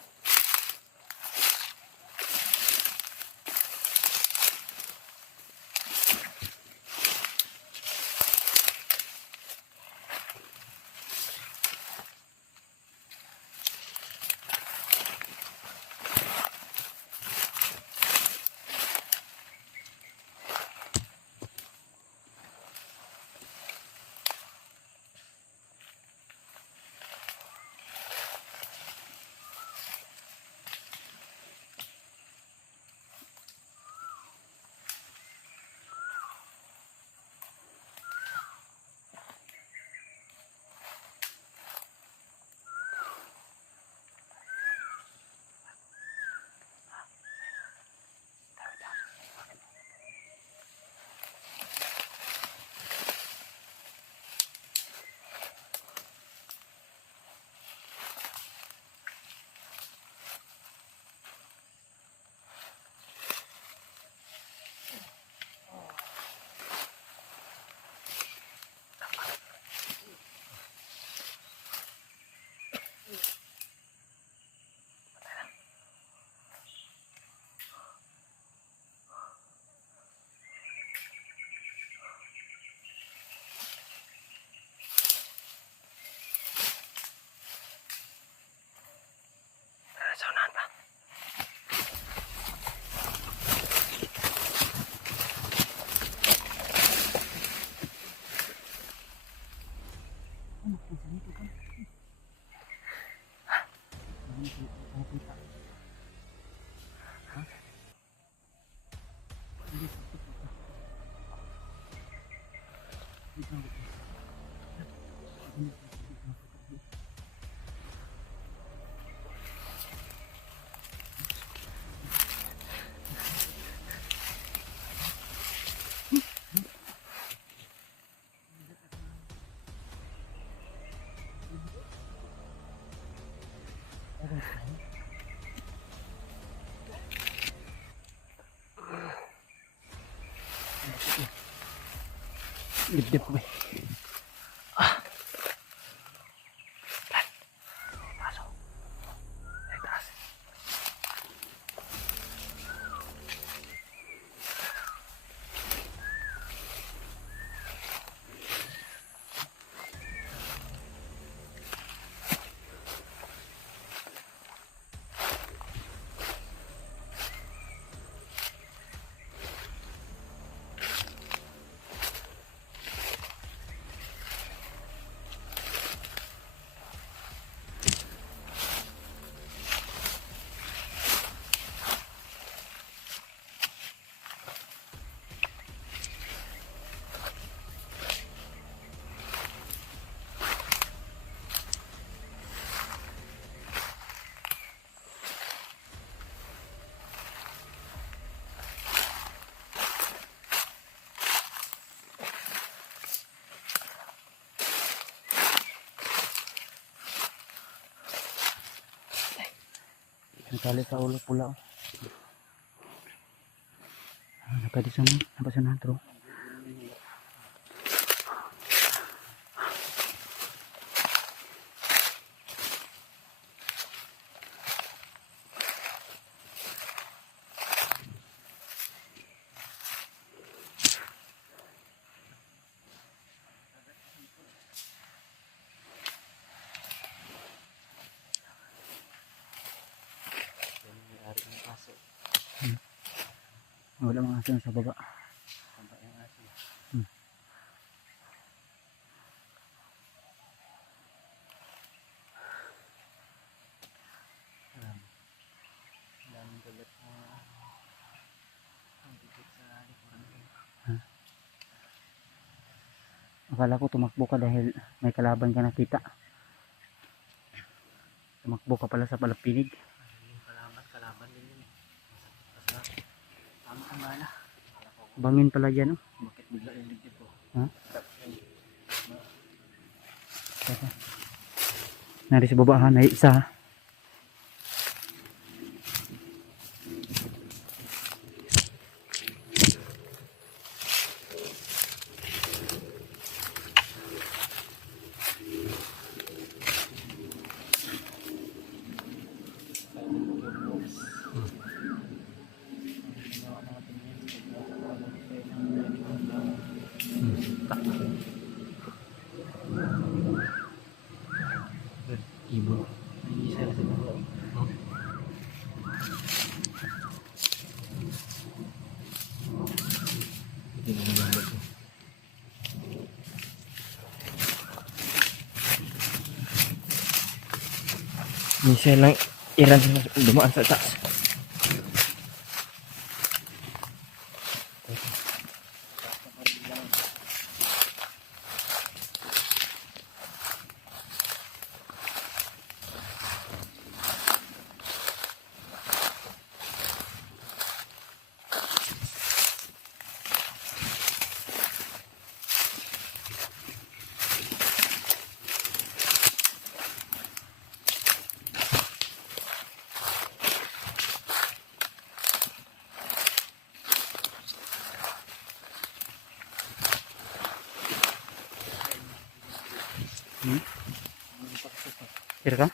Saunahan pa. Dip-dip ko eh. Nakali sa ulo pula. Nakadi sa mga, apa sa natro. Ari na pa. Wala mga aso sa baba. Hmm. Akala ko tumakbo ka dahil may kalaban ka nakita. Tumakbo ka pala sa palapinig. Kalaban din yun. Basta, tama ang bala. Bangin pala dyan, oh. Bakit bigla yung ligtip ko? Ha? Nari sa baba ha, na isa ha. Ibon. Missile lang Iran dumaan sa taas. Sir ka?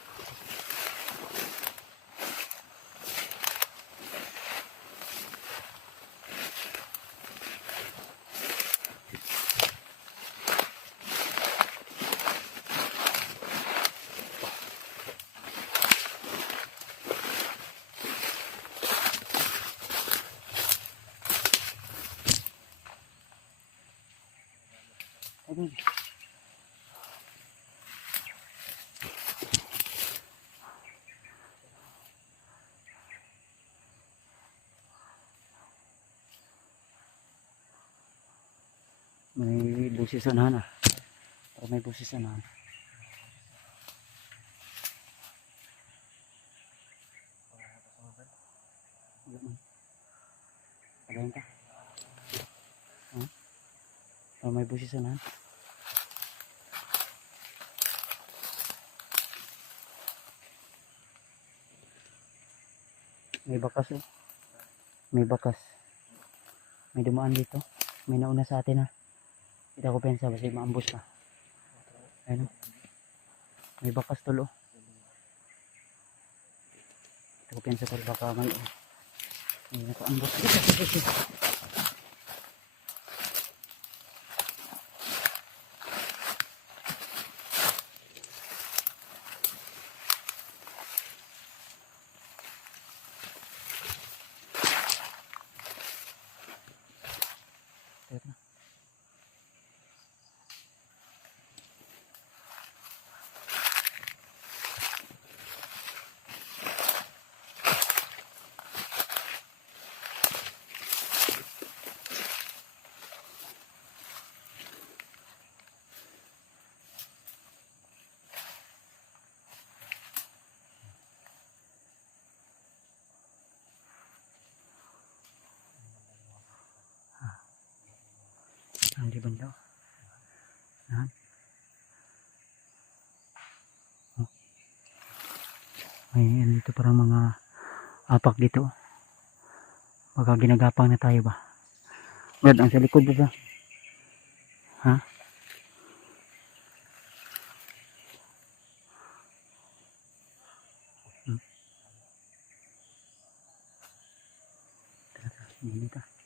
May busis sa nahan ah. Para may busis sa nahan. Pagayin ka. Para may busis sa nahan. May bakas oh. May bakas. May dumaan dito. May nauna sa atin ah. Hindi ako pensa kasi maambos ka. Ayun oh. May bakas tulo. Hindi ako pensa pero baka may nakaambos. Ang ribbon daw. Yan. Oh. May ano dito parang mga apak dito. Baka ginagapang na tayo ba? Brad, ang sa likod ba? Ha? Tara, tara. Hindi ka.